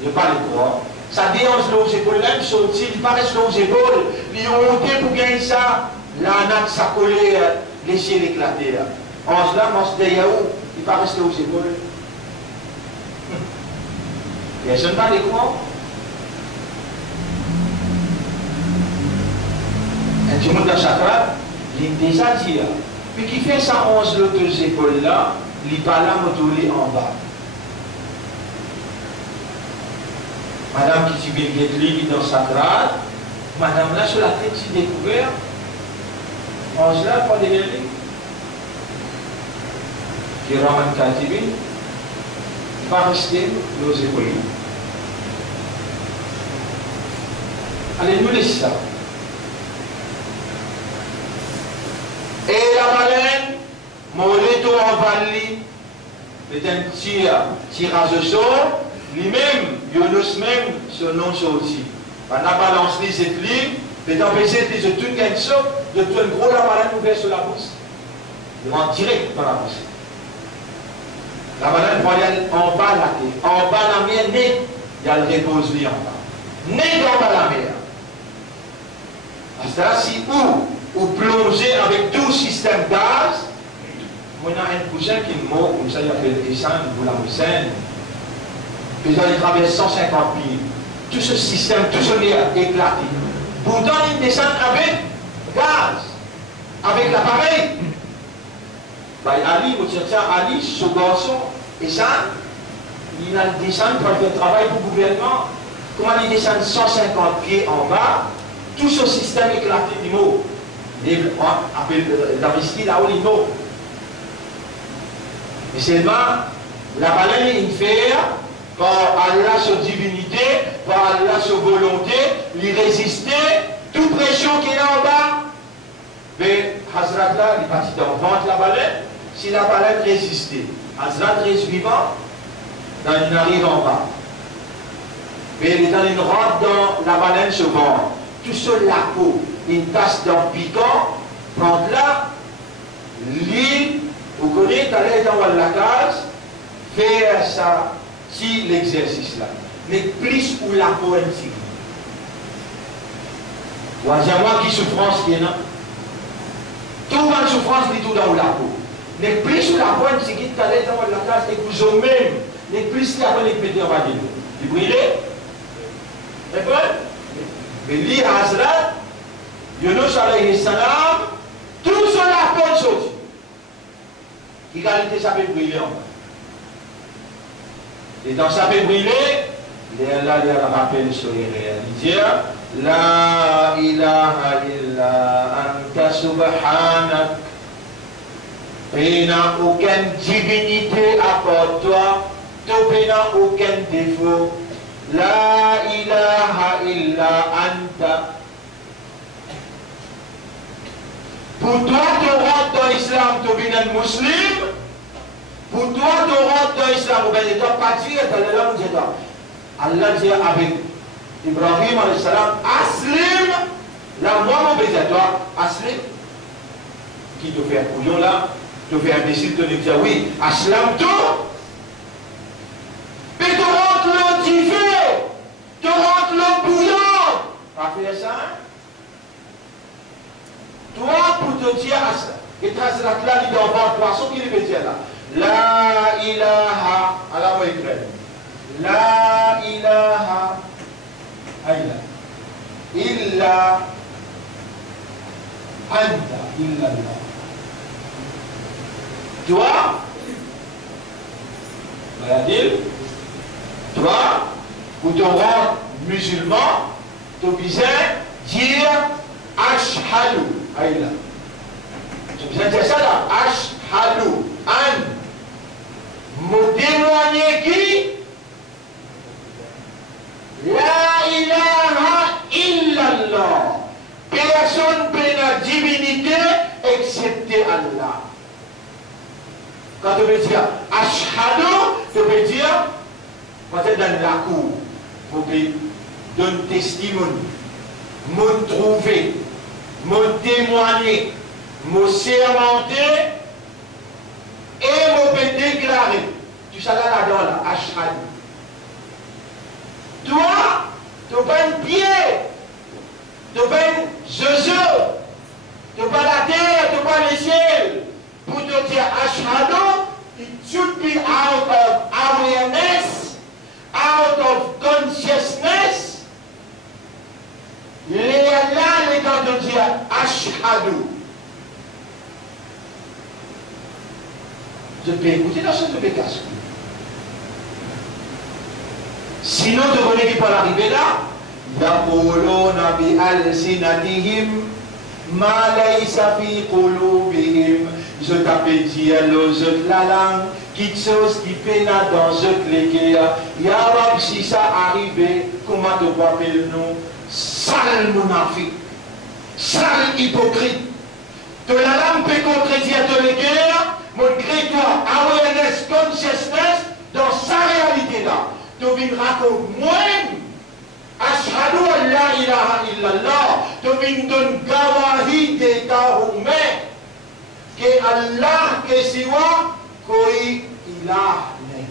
Je ne parle pas. Ça dérange l'eau aux épaules, même sorti, il paraît l'eau aux épaules, il ont monté pour gagner ça, la natte, ça collait, les ciels éclatés. En cela, mange des yaourts, il paraît l'eau aux épaules. Personne ne parle de quoi? Un petit monde dans chakra, il est déjà dit. Puis qui fait ça, 11 l'autre épaules là, il parle là, il en bas. Madame qui s'y vient dans sa grade, madame là sur la tête s'y découvert, en cela, pas de guerre. Qui ramène Katibi, va rester nos épaules. Allez, nous laissons ça. Et la baleine, mon leto en vallée, C'est un tirage au sort, lui-même, Yunus même, ce nom sorti. On a balancé cette ligne, mais empêché de tout un saut, de tout un gros la banane ouvert sur la bouche. Ils vont direct dans la bouche. La banane va aller en bas la quai, en bas la mer, net, il y a le repose lui en bas. Net en bas la mer. Parce que si ou plonger avec tout système gaz, on a un cousin qui est mort, comme ça il appelle Essan, Boulamoussen. Puis il traverse 150 pieds. Tout ce système, tout ce lien éclaté. Pourtant, il descend avec gaz, avec l'appareil. Bah, Ali, vous cherchez Ali, ce garçon, Essan, il a descendu pour faire travail pour le gouvernement. Comment il descend 150 pieds en bas, tout ce système éclaté du mot. Avec la vestie là où il mot. Et seulement, la baleine il fait, par Allah sa divinité, par Allah sa volonté, lui résister, toute pression qu'il a en bas. Mais Hazrat là, il est parti dans le ventre de la baleine. Si la baleine résistait, Hazrat reste vivant, il arrive en bas. Mais il rentre dans la baleine se vend. Tout seul la peau, il passe dans le piquant, prend là, l'île, vous connaissez, d'aller dans la case, faire ça, si l'exercice là. Mais plus où la peau est ici. Voici moi qui souffrance qui est là. Tout va souffrance, c'est tout dans la peau. Mais plus où la peau est ici, d'aller dans la case, et vous au même, mais plus la peau est pété en bas de l'eau. Vous brûlez? Mais li Hazrat, Yunus alayhi salam, tout cela peut sortir. L'égalité, ça peut brûler en bas. Et dans ça peut brûler, là, il y a le rappel sur les réalités. La ilaha illa anta subhanak. Il n'y a aucune divinité à part toi, tu n'as aucun défaut. La ilaha illa anta. Pour toi, tu rentres dans l'islam, tu deviens un musulman. Pour toi, tu rentres dans l'islam, tu ne dois pas dire, tu dois Allah dit avec Ibrahim alayhi salam, Aslim, la moi, mon toi, Aslim, qui te fait un couillon là, te fait un imbécile, te dit oui, Aslam tout. Mais tu rentres l'eau divine. Tu rentres l'eau bouillante. Pas faire ça. Toi, pour te dire à ça, et tu as là, il doit avoir un poisson qui veut dire là. La ilaha, Allah va écrire. La ilaha, illa anta, illa Allah. Toi, toi, pour te rendre musulman, tu es obligé de dire Ashhadu. Aïla. Tu es obligé de dire ça là. Ashhadu. An. Me témoigner qui? La ilaha illallah. Personne peut la divinité excepté Allah. Quand tu veux dire Ashhadu, tu peux dire, peut-être dans la cour, pour donner testimony, me trouver, me témoigner, me sermenter et me déclarer. Tu sais là-dedans, là, Ashhadu. Toi, tu n'as pas un pied, tu n'as pas un zeuze, tu n'as pas la terre, tu n'as pas le ciel. Pour te dire Ashhadu, it should be out of awareness, out of consciousness. Là, les gens te dire Ashhadu. Je peux écouter dans ce que je peux casser. Sinon, tu connais qui peut arriver là. Yaquluna bi alsinatihim ma laysa fi qulubihim. Je t'appelle dire les autres la langue, quelque chose qui peine dans les cœurs. Ya Rab, si ça arrive, comment te appelle-nous? Sale monafik, sale hypocrite. De la langue peut contredire tous les cœurs, malgré toi, awareness, consciousness. tu viens raconter moi, Ashhadu an la ilaha illallah, tu viens donner gawahi d'état romain, que Allah, que siwa, koi ilah nahi.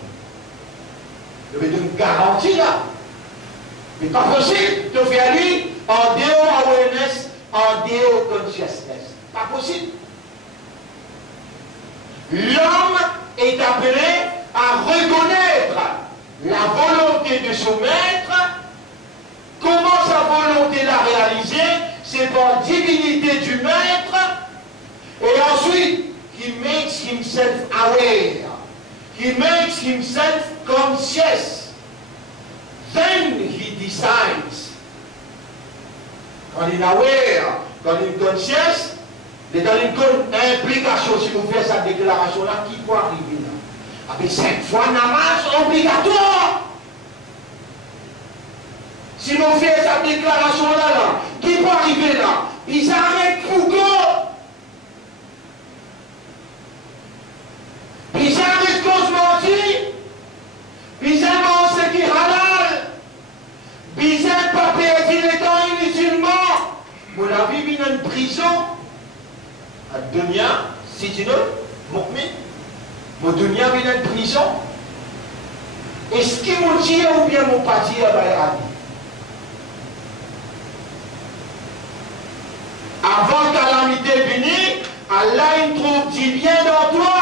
Tu viens donner garantie là. Mais pas possible de faire lui en dehors awareness, en dehors consciousness. Pas possible. L'homme est appelé à reconnaître la volonté de son maître. Comment sa volonté la réaliser? C'est par divinité du maître. Et ensuite, he makes himself aware. He makes himself conscious. Then he decides. Quand il est aware, quand il est conscious, il est dans une implication. Si vous faites cette déclaration-là, qui peut arriver là? Avec 5 fois namaz obligatoire. Si vous faites cette déclaration-là, qui peut arriver là? Ils arrêtent Foucault. Ils arrêtent Cosmenti. Ils avancent ce qui est halal. Ils n'aiment pas perdre les temps inutilement. Mon avis, il y a une prison. À Dunia, si tu veux, mon Dunia, il y a une prison. Est-ce qu'il m'a dit ou bien mon pas dit à Bayani? Avant calamité venue, Allah il trouve du bien dans toi.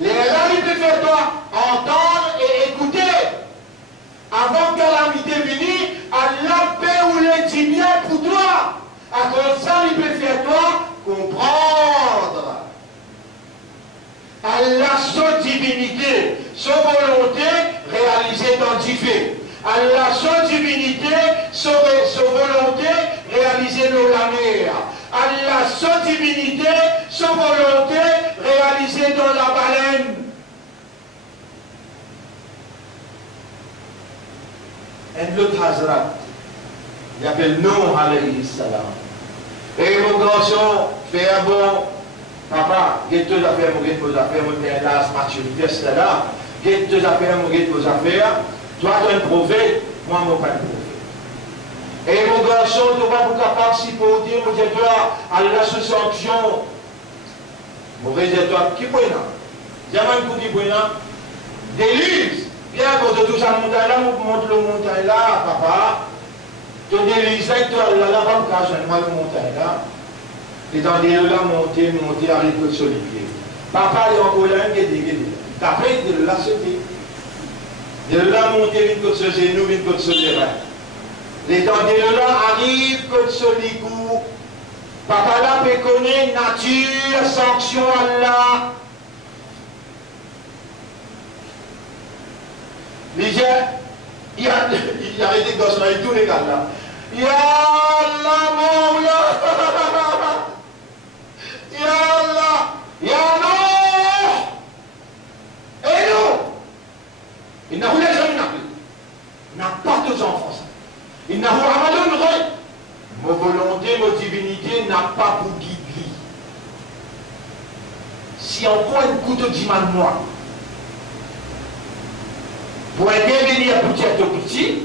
Les Allah il peut faire toi entendre et écouter. Avant calamité venue, Allah paie ou les dit bien pour toi. À cause de ça, il peut faire toi comprendre. Allah, son divinité, son volonté réalisée dans du fait. Allah, son divinité, son volonté réalisée dans la mer. Allah, son divinité, son volonté réalisée dans la baleine. Un autre Hazrat, il appelle Nuh alayhi salam. Et mon garçon fait un bon papa, j'ai deux affaires, mon guide vos affaires, mon père là, maturité, c'est là. J'ai deux affaires, mon guide vos affaires. Toi, tu es un prophète, moi, je ne suis pas un prophète. Et mon garçon, tu vas vous participer au dire, mon Dieu, à la sanction. Mauvais étoile, qui peut là? J'ai un coup qui peut là? Délise. Bien, quand tu touches la montagne là, on monte le montagne là, papa. Tu délises là, tu as là-bas, tu as moi le montagne là. Et dans des là, monter, arrive sur les pieds. Papa, il y a encore là, qui est déguisé. Après, de là, sauter. De là, monter, une côte sur les genoux, une côte sur les reins. Les temps de là arrivent, côte sur les coups. Papa là peut connaître nature, sanction Allah. Il a arrêté de gosser dans tous les cas là. Ya Allah, Moula. Ya Allah. Ya Allah. Et nous. Il n'a voulu jamais n'a pas deux enfants. Il n'a pas de vrai. Ma volonté, ma divinité n'a pas pour guider. Si on prend un couteau d'imam noir, pour intervenir pour dire au petit,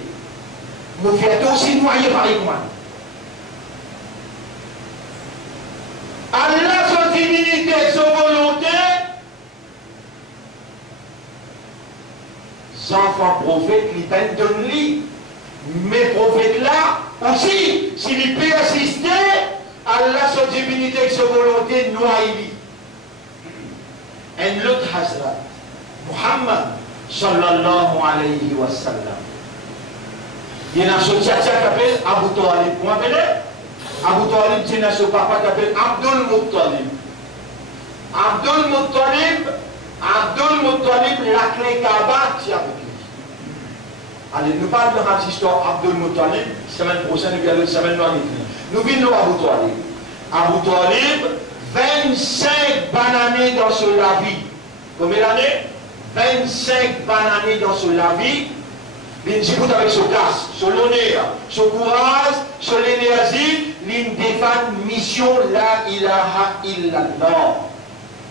vous faites aussi noyer par les moines. Allah, son divinité, son volonté, enfants prophètes, ils peuvent donner. Mais prophètes là, aussi, s'il peut assister, Allah, son divinité, son volonté, noyer. Un autre Hazrat, Muhammad, sallallahu alayhi wa sallam. Il y a un association qui s'appelle Abu Talib. Vous m'appelez Abu Talib, c'est un papa qui s'appelle Abdul Muttalib. Abdul Muttalib, la clé Kaaba, c'est avec lui. Allez, nous parlons de notre histoire Abdul Muttalib, semaine prochaine, nous allons la semaine noire. Nous venons à Abu Talib. Abu Talib, 25 bananes dans son lavis. Combien d'années? 25 bananes dans son lavis. Il dit avec son casse, son honneur, son courage, son énergie, il défend mission la ilaha illallah.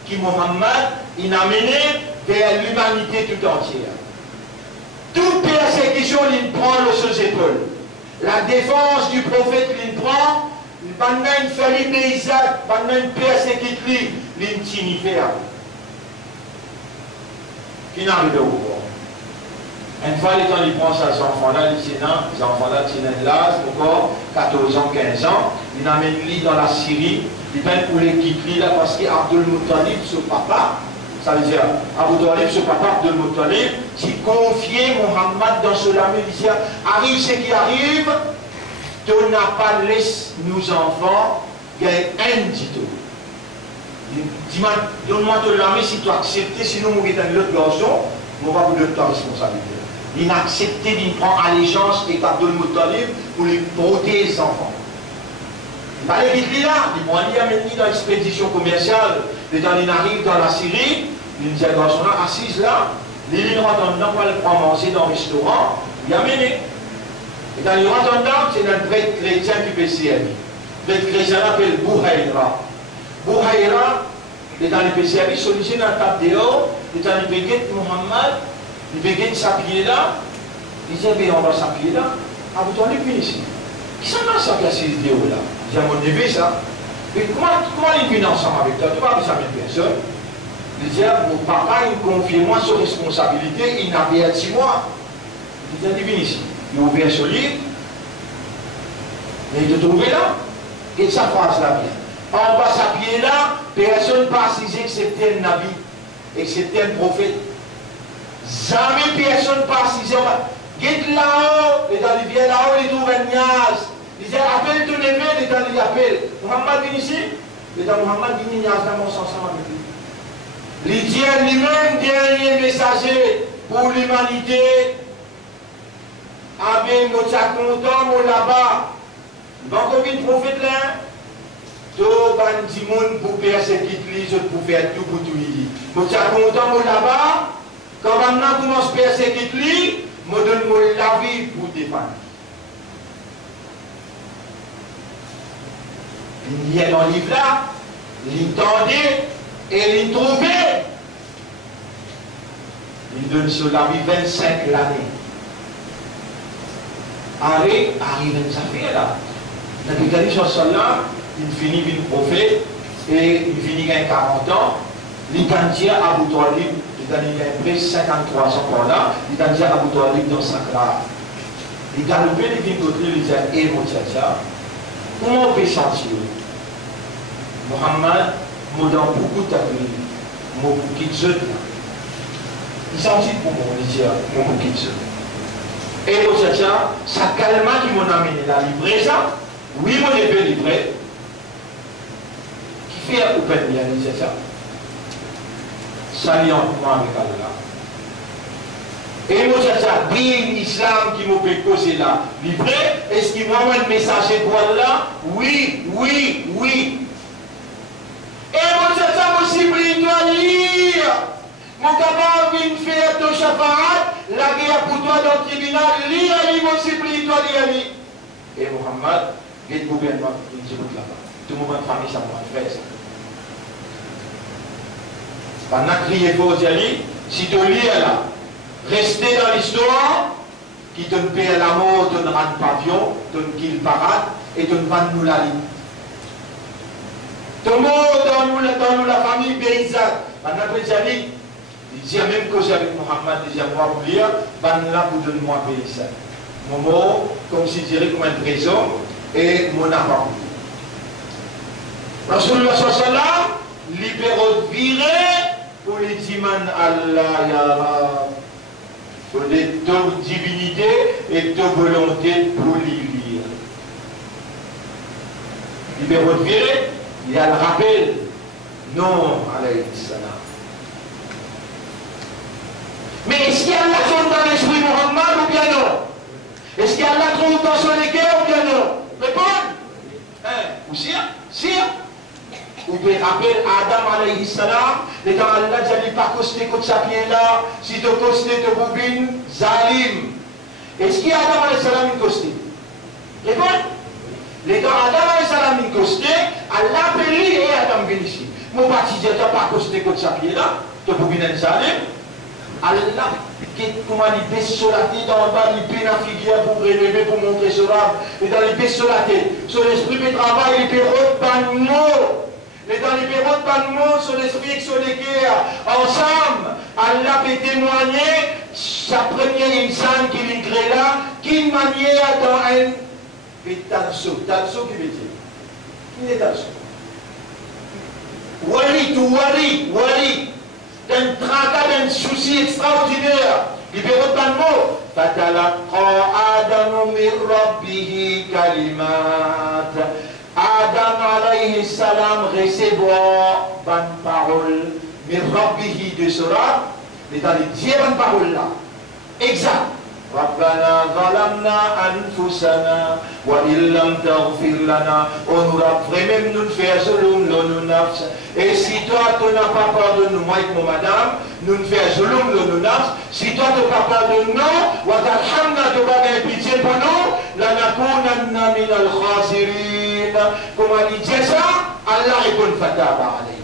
Qui Mohammed, il a mené vers l'humanité tout entière. Toute persécution, il prend sur ses épaules. La défense du prophète, il prend. Pendant une famille paysanne, pendant une persécution, il tient faire. Qui n'arrive au pouvoir. Une fois, les temps, il prend ces enfants-là, les enfants-là, ils tiennent l'âge, encore 14 ans, 15 ans. Il amène lui dans la Syrie. Il vient pour les quitter là parce qu'Abdul Muttalib, ce papa, ça veut dire, Abu Talib, ce papa Abdul Muttalib, qui confiait Mohammed dans cela, il disait, arrive ce qui arrive, tu n'as pas laissé nos enfants gagner un titre. Dis-moi, donne-moi ton l'armée si tu acceptes, sinon on va être un autre garçon, on va vous donner ta responsabilité. Il a accepté d'y prendre allégeance avec Abdul Muttalib pour lui protéger les enfants. Il va aller vite là, il va aller amener dans l'expédition commerciale, et quand il arrive dans la Syrie, il dit à garçon-là, assise là, il rentre dedans pour aller prendre manger dans le restaurant, il a amené. Et quand il rentre dedans, c'est un prêtre chrétien qui peut s'y aller. Le prêtre chrétien s'appelle Bouhaïra. Bouhaïra, il est dans le PCA, il sollicite dans la table dehors, il est dans le péguet de Mohammed, il péguet de s'appuyer là, il dit, on va s'appuyer là, à vous tourner puis ici. Qui s'en a ça qui a ces vidéos là? Il dit, à mon début ça. Mais comment il vient ensemble avec toi? Tu vas avoir jamais personne. Il dit, mon papa, il confie moi sur responsabilité, il n'a pas dit moi. Il dit, il vient ici. Il a ouvert ce livre, et il te trouve là, et sa phrase là bien. En bas sa pied là, personne ne passe ici excepté un nabi, excepté un prophète. Jamais personne ne passe ici. Guette là-haut, et dans le vieux là-haut, il trouve un niaz. Il dit, appelle ton aimé, et dans il appelle. Mohammed vient ici, et dans Mohammed vient niaz là, mon ensemble avec lui. Il dit lui-même, dernier messager pour l'humanité. Amen, nous sommes contents, nous là-bas. Donc, on vient prophète là. Tout le monde pour persécuter les autres, pour faire tout pour tout lui. Nous sommes contents, nous là-bas. Quand maintenant commence à persécuter lui, nous donnons la vie pour défendre. Il y a dans le livre là, il entendait et il trouvait. Il donne sur la vie 25 l'année. Arrive une affaire là. Nabi Karim sallallahu il finit une prophète et il finit à 40 ans. Il candidat à Abu Talib, il a pris 53 ans par là, il candidat à Abu Talib dans sa classe. Il a levé les vignes côté, il dit, eh mon tchatcha, comment on peut sentir? Mohammed, moi dans beaucoup de tabliers, moi beaucoup de jeux là. Il sentit pour moi, il dit, moi beaucoup de jeux. Et mon tchatcha, ça calme qui m'a amené la livraison. Oui, mon épée livré. Qui fait un open bien, c'est ça. Salientement avec Allah. Et moi, c'est ça, bien l'islam qui m'a fait causer là. Livré, est-ce qu'il m'a envoyé un message pour Allah? Oui, oui, oui. Et moi, c'est ça, moi, si je dois lire. Mon capable vient faire ton chafarat, la guerre pour toi dans le tribunal, lire, moi, si je dois lire. Et Mohammed, il y a le gouvernement qui dit là-bas. Tout le monde de famille, ça va faire ça. Pendant que crier pour Ozali, si tu lis là, restez dans l'histoire, qui te paie la mort, te rend pavillon, te kill parade, et te vend nous la ligne. Ton mot dans nous la famille paysanne. Pendant que Ozali, il dit même cause avec Mohammed, il dit à moi pour lire, ben là pour donner-moi paysanne. Mon mot, considéré comme un trésor, et mon avant. Rasulullah sallallahu libéraux viré pour les dimans Allah ya Rab. Pour les deux divinités et deux volontés pour les lire. Libéraux viré, il y a le rappel. Non, alayhi salam. Mais est-ce qu'il y a la zone dans l'esprit Muhammad ou bien non? Est-ce qu'il y a la trompe dans son équerre ou bien non? Répondez. Ou sire? Sire? Ou bien rappelle Adam alayhi salam, et quand Allah dit pas coster contre sa pied là, si tu costes te bobine, zalim. Est-ce qu'il y a Adam alayhi salam une costée? Répondez. Les quand Adam alayhi salam une costée, Allah appelle et Adam vient ici. Mon parti dit tu pas costé contre sa pied là, tu bobine zalim. Allah, comment il baisse sur la tête, dans le bas, il peine la figure pour relever, pour montrer sur l'arbre, et dans il baisse sur la tête. Son esprit de travail, il peut reprendre mot. Et dans les bureaux de Banmo, son esprit et son guerre, ensemble, Allah peut témoigner sa première insan qui est créée là, qui manière dans un talso. Talso qui veut dire? Qui est talso? Wali. D'un tracas, d'un souci extraordinaire. Les bureaux de Banmo. Fatalaqa Adamu min Rabbihi kalimat. Adam alayhi salam recevoir bonne parole, mais Rabbihi de sera, mais dans les 10 bonnes paroles là, exact. Rabbana zalamna anfusana wa illam taghfir lana on nous a vraiment nous faire zulum nous nafs et si toi tu n'as pas pardonné nous moi et mon madame nous faire zulum nous nafs si toi tu n'as pas pardonné nous wa tarhamna tu vas avoir pitié pour nous lanakunanna min al-khasirin comment il dit ça Allah répond fataba alayhi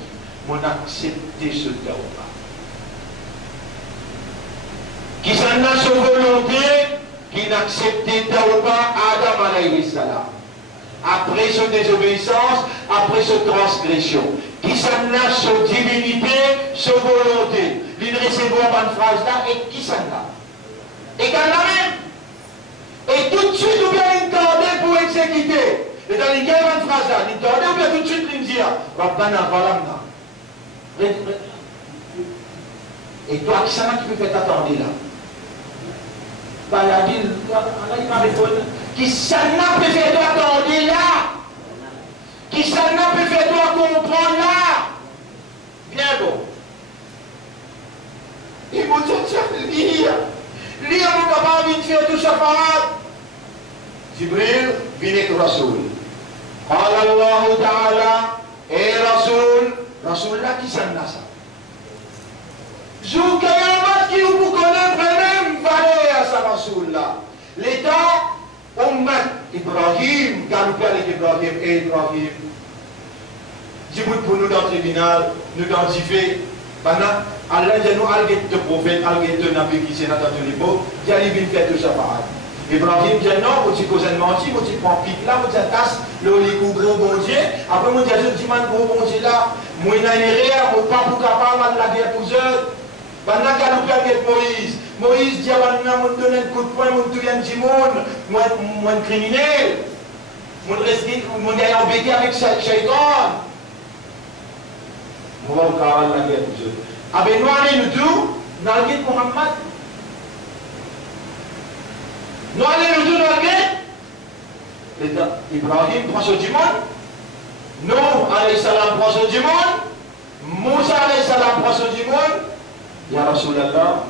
mon accepter ce tawba qui s'en a sur volonté, qui n'acceptait pas Adam alayhi salam. Après sa désobéissance, après sa transgression. Qui s'en a sur divinité, sur volonté. Il recevoir une phrase là, et qui s'en a? Et quand la même. Et tout de suite, ou bien il tendait pour exécuter. Et dans les gars, une phrase là, il tendait ou bien tout de suite, il dit, Rabbana valamna. Et toi, qui s'en a qui peut faire t'attendre là? Il m'a répondu qui s'en a peut faire toi attendre là, qui s'en a peut faire toi comprendre là. Bien bon. Il m'a dit lire mon papa vient faire tout ça parade. Jibril vient avec Rasoul. Qala Allah Ta'ala et Rasoul là qui s'en a ça. Jou Kayamat qui vous connaît vraiment valeur à sa Rasoul-là. L'État, Ummat Ibrahim, quand nous parlons d'Ibrahim et Ibrahim, Djibout pour nous dans le tribunal, nous identifier, pendant Allah dit nous, alguet de prophète, alguet de nabi qui s'est dans tous les mots, il allait bien faire tout ça pareil. Ibrahim dit non, vous dites cause de mentir, vous dites prends pique là, vous dites tasse, le lit gros bon Dieu, après vous dites je dis man gros bon Dieu là, moi il n'a rien, mon pas pour capable de la guerre pour eux. Pendant qu'elle nous permet Moïse dit à Banna, on donne un coup de poing, on tue un petit monde, moi criminel, on est embêté avec Shaitan. On va au carré de la guerre pour eux. Ah ben nous allons nous tout, dans la guerre de Mohammed. Nous allons nous tout dans la guerre. Ibrahim prend ce du monde. Nous, alayhi salam, prend ce du monde. Moussa, alayhi salam, prend ce du monde. Ya Rasulallah,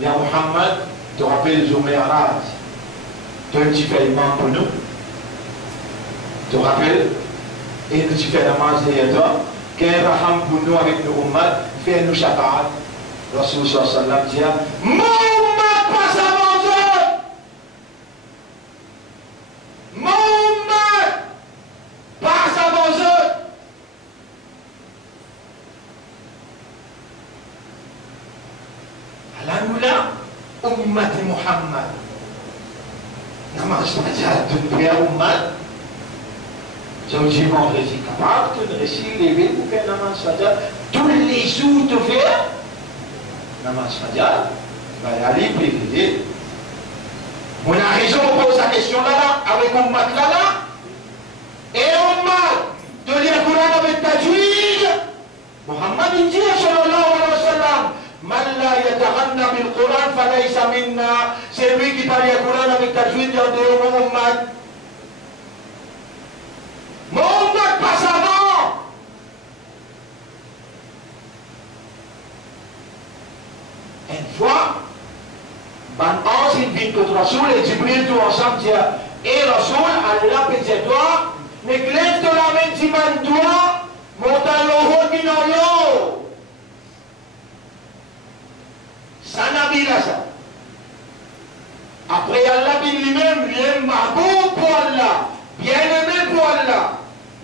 Ya Muhammad, tu rappelles le jour Mi'raj. Tu as un petit paiement pour nous. Tu rappelles? Et tu fais la masse derrière toi. Qu'un raham pour nous avec nos ummat, fais-nous shafaat. Rasulullah sallallahu alayhi wa sallam dit, mon ummat passe avant eux. Mon ummat passe avant eux. Ummat Muhammad. Namaz Fajr, tu fais Ummat. C'est un dimanche capable, tu réussis les villes pour faire Namaz Fajr. Tous les jours, tu fais Namaz Fajr. Va y aller, privilégier. On a raison, on pose la question là, avec Ummat là. Et Ummat, de lire le Coran avec Tajwid. Muhammad dit, sallallahu alayhi wa sallam, Man la yataghanna bil Quran falaysa minna. C'est lui qui parle le Coran avec Tajwid dans des Muhammad. Muhammad passe avant. Une fois, ban ange il vient contre Rasoul et Jibril tout ensemble dit et Rasoul, Allah peut dire toi, mais lève de la main, dis man toi, monte à l'eau, dis non l'eau. Ça n'a pas ça. Après Allah lui-même, lui-même mahboub pour Allah, bien aimé pour Allah.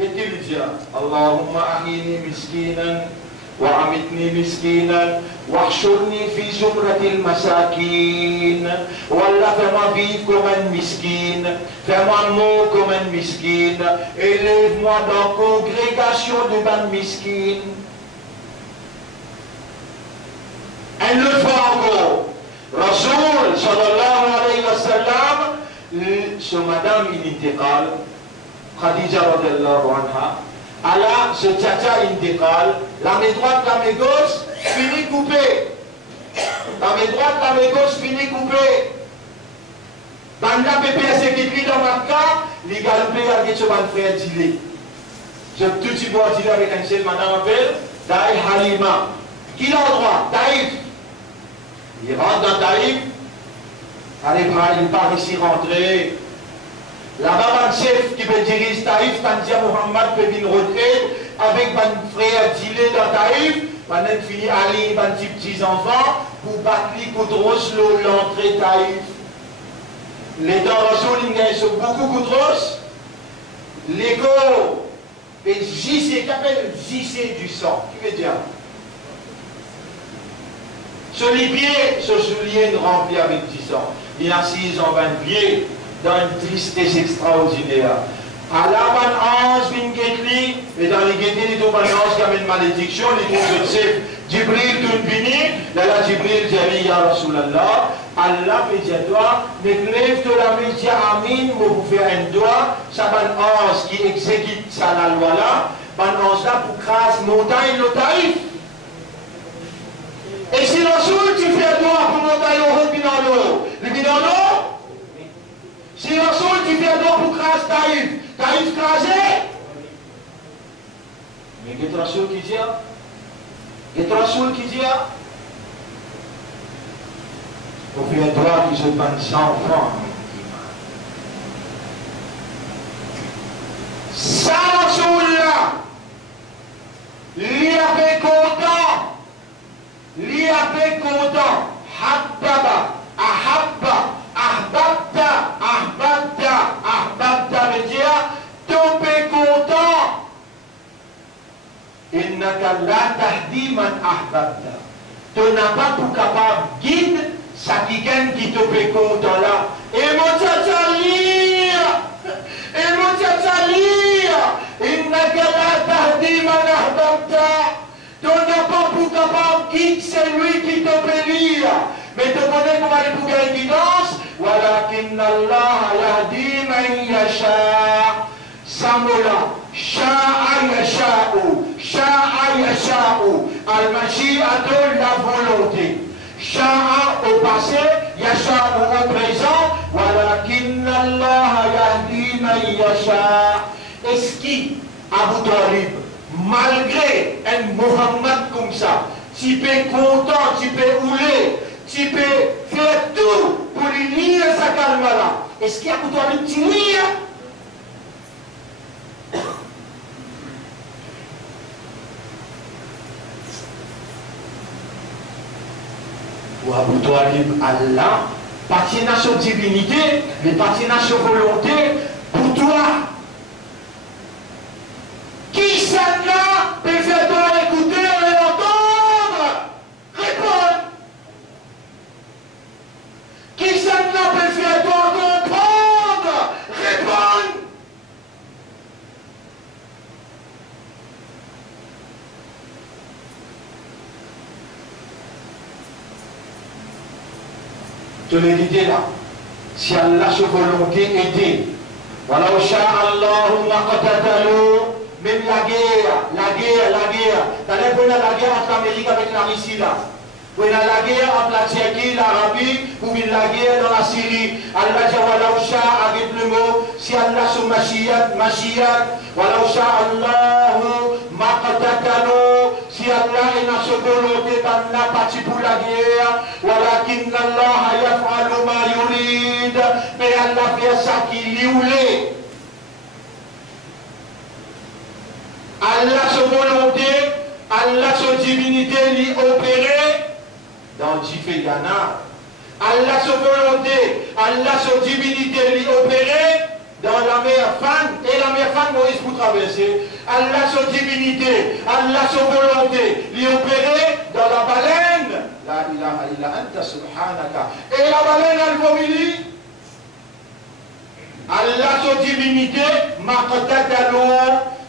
Et il dit, Allahumma ahini miskinan, وأمتني مسكينا واحشرني في زمرة المساكين. Wallah, fais-moi vivre comme un miskin, fais-moi mort comme un miskin, élève-moi dans la congrégation de ban miskin. Elle le fait encore. Rasoul sallallahu alayhi wa sallam, ce madame initiale, Khadija radiallahu anha, Allah, ce tcha-tcha intégrale, la main droite, la main gauche, fini coupée. La main droite, la main gauche, fini coupée. Dans la PPS qui écrit dans ma cas, les galopés avec ce ban frère Dilé. Je tout petit peu Dilé avec un seul madame appelle, Daïf Halima. Qui l'a droit? Daïf. Il rentre dans Daïf. Allez, il part ici rentrer. Là-bas, un chef qui veut diriger Taïf, quand dit Mohamed peut venir retraite, avec mon frère Dilé dans Taïf, maintenant fini Ali, mon petits enfants, pour battre les coudros, l'entrée Taïf. Les dents Rasoul, ils sont beaucoup coudros. L'ego, et JC, qu'appelle JC du sang, qui veut dire? Ce pieds, ce soulier rempli avec du sang. Il a 6 ans, 20 pieds. Dans une tristesse extraordinaire. À la bonne ange, et dans les guettines, les deux bonnes anges qui amènent malédiction, les deux chefs, Jibril, tout bini, là, Jibril, j'ai dit, Ya Rasulallah, Allah, me dit à toi, n'éclève de la média Amin, pour vous faire un doigt, ça, bonne ange qui exécute ça, la loi là, bonne ange là, pour craser montagne, le taïf. Et si Rasoul, tu fais un doigt pour montagne, au haut, le binano, si Rasoul tu fais donc pour craser Taïf, Taïf crasé. Mais qu'est-ce que Rasoul qui dit? Qu'est-ce que Rasoul qui dit? On fait un droit qui se passe sans enfants. Ça Rasoul là, lui avait content, Habbaba, Ahabba, Ahbabta, veut dire tombé content. Innaka la tahdi man ahbabta. Tu n'as pas pour capable guide ça qui gagne qui tombé content là. Et mon tcha lire. Innaka la tahdi man ahbabta. Tu n'as pas pour capable guide c'est lui qui tombé lire. Mais tu connais comment il faut gagner guidance. ولكن الله يهدي من يشاء. Samola, sha'a yasha'u, al-mashi'atu, la volonté. Sha'a au passé, yasha'u au présent, walakinna Allah yahdi man yasha'. Est-ce qui, Abu Talib, malgré un Mohammed comme ça, tu peux content, tu peux rouler, tu peux faire tout pour lui lire sa calme-là. Est-ce qu'il y a pour toi un petit lire? Ou Abu Talib, Allah, patinage sur divinité, mais patinage sur volonté, pour toi. Qui ça-là peut faire toi écouter et entendre? Réponds. Qui ça-là peut faire toi comprendre? Réponds. Je l'ai dit là. Si Allah se volonté aider, voilà au sha Allahumma qatatalu. Même la guerre. T'as l'air la guerre entre l'Amérique avec la Russie là. Vous avez la guerre entre la Tchéquie, l'Arabie, ou la guerre dans la Syrie. Allah dit voilà au chat avec le mot. Si Allah sur Mashiach, voilà au chat Allahu maqtatanu. Si Allah est dans sa volonté, il n'a pas parti pour la guerre. Walakin Allah yaf'alu ma yurid. Mais Allah fait ça qui lui voulait. Allah sa volonté, Allah sa divinité lui opérer dans Jifegana. Allah sa volonté, Allah sa divinité lui opérer dans la mer fan, et la mer fan, Moïse pour traverser, Allah son divinité, Allah son volonté, l'y opérer dans la baleine. La ilaha illa anta subhanaka. Et la baleine, elle vomit. Allah son divinité,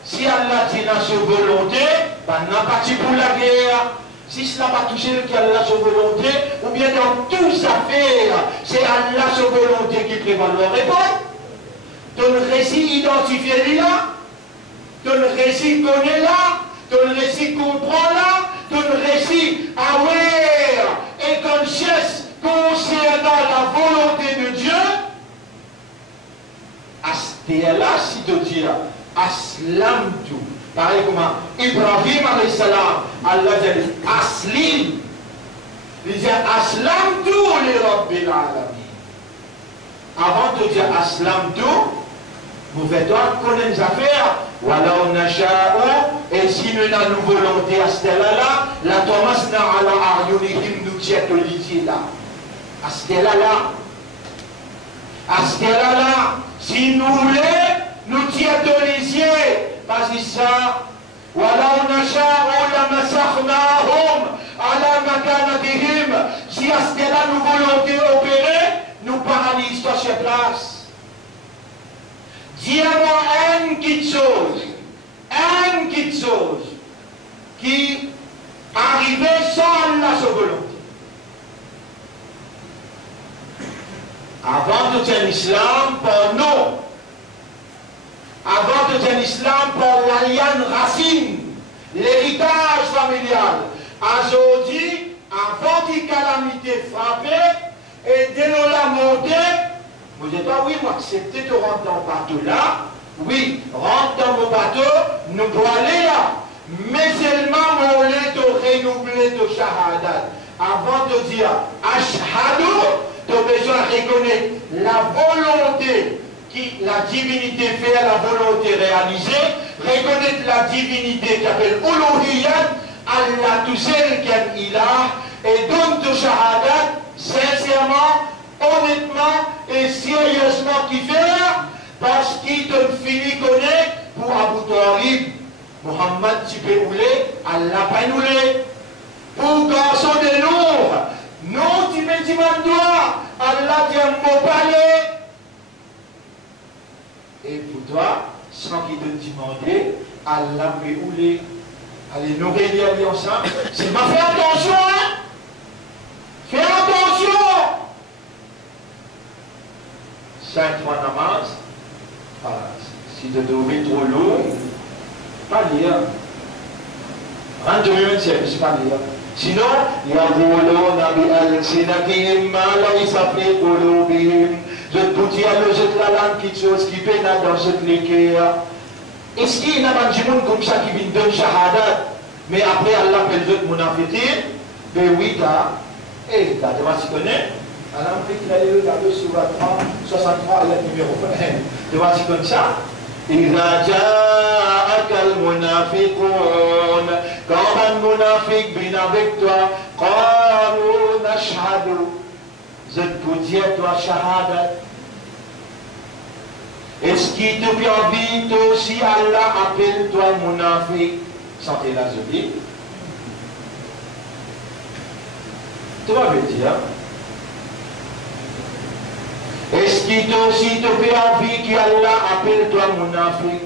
si Allah dit dans sa volonté, ben n'a pas pour la guerre. Si cela va toucher le qui a Allah sa volonté, ou bien dans tout ça faire, c'est Allah sa volonté qui prévoit leur réponse. Ton récit identifié là, ton récit connaît là, ton récit comprend là, ton récit aware et conscious concernant la volonté de Dieu. Astéla, si tu dis, aslam tout. Pareil comme Ibrahim alayhi salam, Allah dit aslim. Il dit aslam tout les rabbil alamin. Avant de dire aslam tout, vous faites connaître les affaires. Voilà on a et si nous avons une volonté à Stella là, la Thomas n'a ala aryunihim nous tient au lycée là. À Stella là. À Stella là. Si nous voulons, nous tient au lycée. Parce que ça, voilà on a la massachnahum ala makanatihim. Si à Stella nous volonté opérer, nous paralysons sur place. Dis-moi une petite chose qui arrivait sans la volonté. Avant de dire l'islam, pour nous, avant de dire l'islam, pour l'alliance racine, l'héritage familial, aujourd'hui, avant que calamité frappée, et dès la montée, vous dites, ah oui, moi accepter de rentrer dans le bateau là. Oui, rentre dans mon bateau, nous pouvons aller là. Mais seulement, on voulait te renouveler de shahadat. Avant de dire ashhadu, tu as besoin de reconnaître la volonté qui la divinité fait, la volonté réalisée. Reconnaître la divinité qui appelle Uluhiyyat, Allah tout seul qui est ilah. Et donne de shahadat, sincèrement, honnêtement et sérieusement qui fait parce qu'il te finit connaître pour Abu Talib. Muhammad tu peux rouler, Allah pas nous pour garçon de lourd. Non, tu me demandes toi, Allah t'aime mon palais. Et pour toi, sans qu'il te demande, Allah peut rouler. Allez, nous réunir ensemble. C'est ma fais attention, hein? Fais attention! 5 fois namaz, si tu dormais trop lourd, pas lire. Rentre c'est pas lire. Sinon, il y a je peux dire la langue qui chose qui fait dans cette liqueur. Est-ce qu'il y a des gens comme ça qui viennent donner shahadat, mais après Allah appelle d'autres munafiqin? Ben oui, et là, tu vas s'y connaître. Alors, on peut regarder sur la 63, le numéro 1. Tu vois, c'est comme ça. إذا جاءك المنافقون quand un munafiq vient avec toi قالوا نشهد je peux dire toi shahadat est-ce qu'il te permet aussi Allah appelle toi munafiq sentez la jolie tu vas me dire est-ce qu'il t'a aussi te fait envie qu'Allah appelle toi munafiq?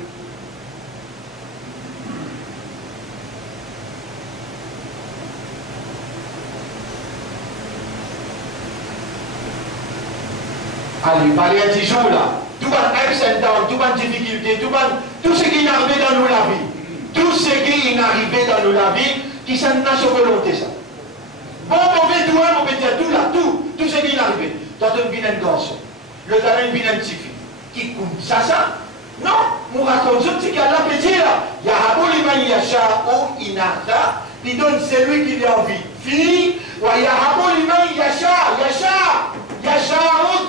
Allez, parlez un petit jour là. Tout va ups and down, tout va difficulté, tout ce qui est arrivé dans nous la vie. Tout ce qui est arrivé dans nous la vie, qui s'en a sur volonté ça. Bon, mauvais, tout, mauvais, tout là, tout ce qui est arrivé. Toi, tu viens un garçon. Le talent vient un petit fille. Qui compte ça? Non, nous racontons ce qu'il y a là, petit là. Yahabou liman yasha'u inatha. Il donne celui qui a envie. Fille, wa yahabou liman yasha'u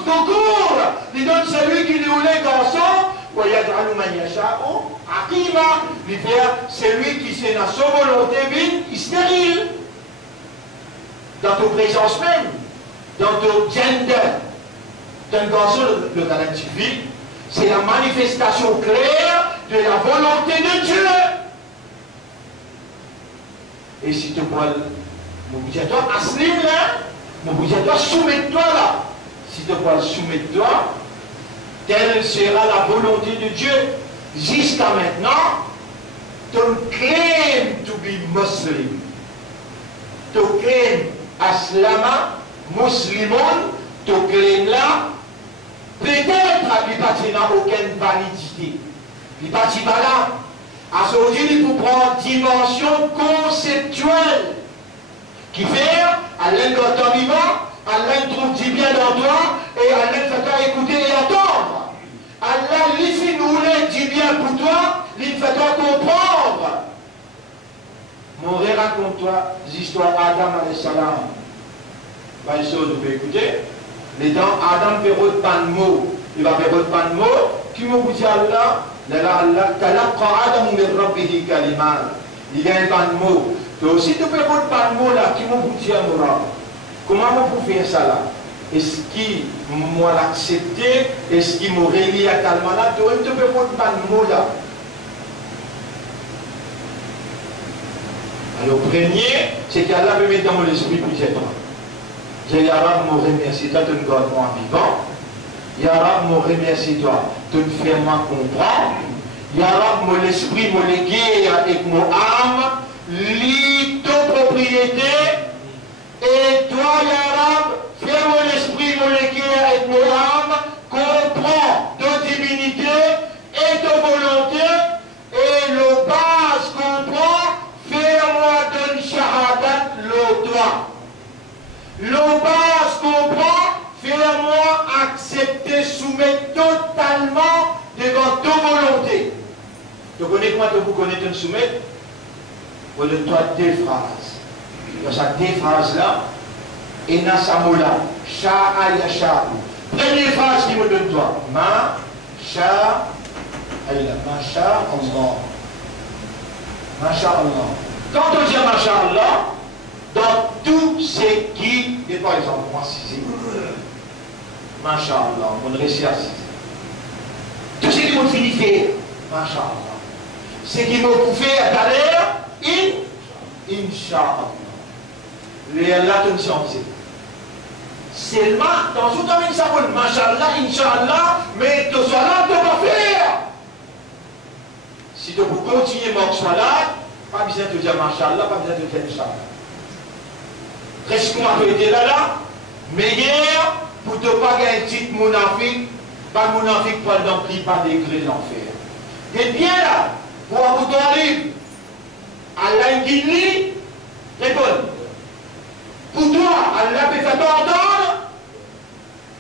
dhukur. Il donne celui qui lui voulait garçon. Wa yad'alu man yasha'u aqima. Il fait celui qui c'est dans sa volonté vite, stérile. Dans ta présence même. Dans ton gender. D'un garçon, le talent suffit. C'est la manifestation claire de la volonté de Dieu. Et si tu vois, mon budget toi, aslim là, mon budget toi, soumets-toi là. Si tu vois, soumets-toi, telle sera la volonté de Dieu. Jusqu'à maintenant, tu claim to be Muslim. Tu claim aslama, muslimon, tu claim là, peut-être il n'y a aucune validité. Il n'y a pas là. À ce moment-là, il faut prendre une dimension conceptuelle qui fait à l'un vivant, à l'un trouve du bien dans toi et à l'un fait toi écouter et attendre. Allah, lui, si nous voulons du bien pour toi, il fait toi comprendre. Mon rêve raconte-toi l'histoire d'Adam alayhi salam. Pas une chose, vous pouvez écouter. Les dents, Adam fait autre pas de mots. Il va faire autre pas de mots. Qui m'a dit Allah? Il y a un pas de mots. Donc si tu fais autre pas de mots là, qui m'a dit Allah? Comment vous pouvez faire ça là? Est-ce qu'il m'a accepté? Est-ce qu'il m'a réuni à tellement là? Donc tu fais autre pas de mots là. Alors, premier, c'est qu'Allah me met dans mon esprit plusieurs temps. J'ai Yarab, me remercie toi, tu me gardes moi vivant. Yarab, me remercie toi, tu me fais moi comprendre. Yarab, mon esprit, mon légué avec mon âme, lis ton propriété. Et toi, Yarab, fais mon esprit, mon légué avec mon âme, comprends ton divinité et ton volonté. Et le base comprend. Fais-moi donner shahadat le doigt. Le base comprend, fais-moi accepter, soumettre totalement devant ta volonté. Tu connais comment tu connais te soumettre? Pour le toi deux phrases. Dans ces deux phrases-là, et dans sa moula, sha'a yasha'u. Première phrase qui me donne toi. Ma sha'a Allah. Masha'Allah. Quand on dit Masha'Allah, dans tout ce qui, et par exemple, moi, si Masha'Allah, on réussit à citer. Tout ce qui m'a fini faire, Masha'Allah. Ce qui m'a fait à l'air, Inch'Allah. Les Allah te sens. Seulement, dans tout le monde, ça va Masha'Allah, Inch'Allah, mais tu sois là, tu vas faire. Si tu peux continuer mon salat, pas besoin de dire Masha'Allah, pas besoin de dire Inch'Allah. Reste-moi que tu es là, meilleur pour ne pas gagner un titre monafique, pas monafique pour l'emplir par des degrés de l'enfer. Et bien là, pour avoir ton livre, Allah qui lit, réponds. Pour toi, Allah peut faire toi entendre,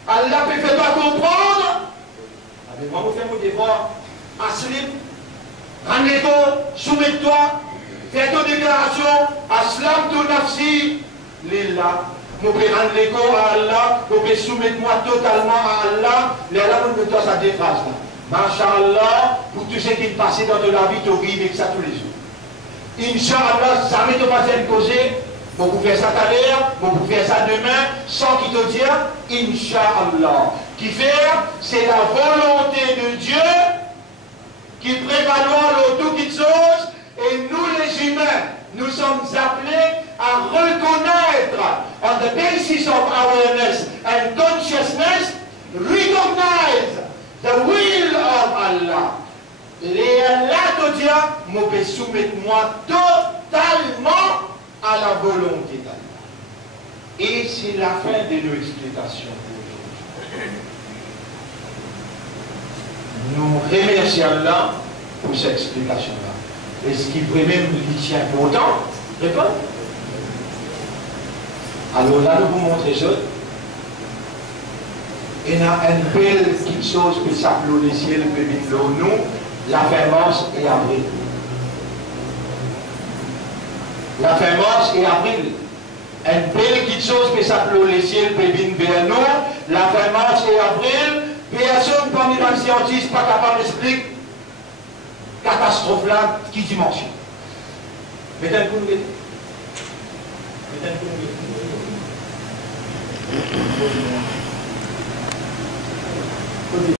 Allah peut faire toi comprendre. Avec moi, vous faites mon devoir, aslim. Rends-toi, soumets-toi, fais ton déclaration, aslam ton nafsi, lillah. Vous pouvez rendre l'écho à Allah, vous pouvez soumettre moi totalement à Allah. Là, vous me donnez ça deux phrases. Masha'Allah, pour tout ce qui est passé dans la vie, tu vis avec ça tous les jours. Inch'Allah, ça ne te pas faire causer, vous pouvez faire ça tout à l'heure, vous pouvez faire ça demain, sans qu'il te dise Inch'Allah. Qui fait, c'est la volonté de Dieu qui prévaloir le tout qui chose, et nous les humains, nous sommes appelés à reconnaître, on the basis of awareness and consciousness, recognize the will of Allah. Et Allah te dit, je peux soumettre moi totalement à la volonté d'Allah. Et c'est la fin de nos explications pour aujourd'hui. Nous remercions Allah pour cette explication-là. Et ce qui peut même lui tient pour autant, répond. Alors là, nous vous montrons ça. Il y a une belle petite chose qui s'appelle le ciel, nous, la fin mars et avril. La fin mars et avril. Une belle petite chose qui s'appelle le ciel, vers nous, la fin mars et avril. Personne parmi les scientifiques pas capable d'expliquer catastrophe là, qui dimension. Mettez un coup de gueule. Mettez un coup de gueule.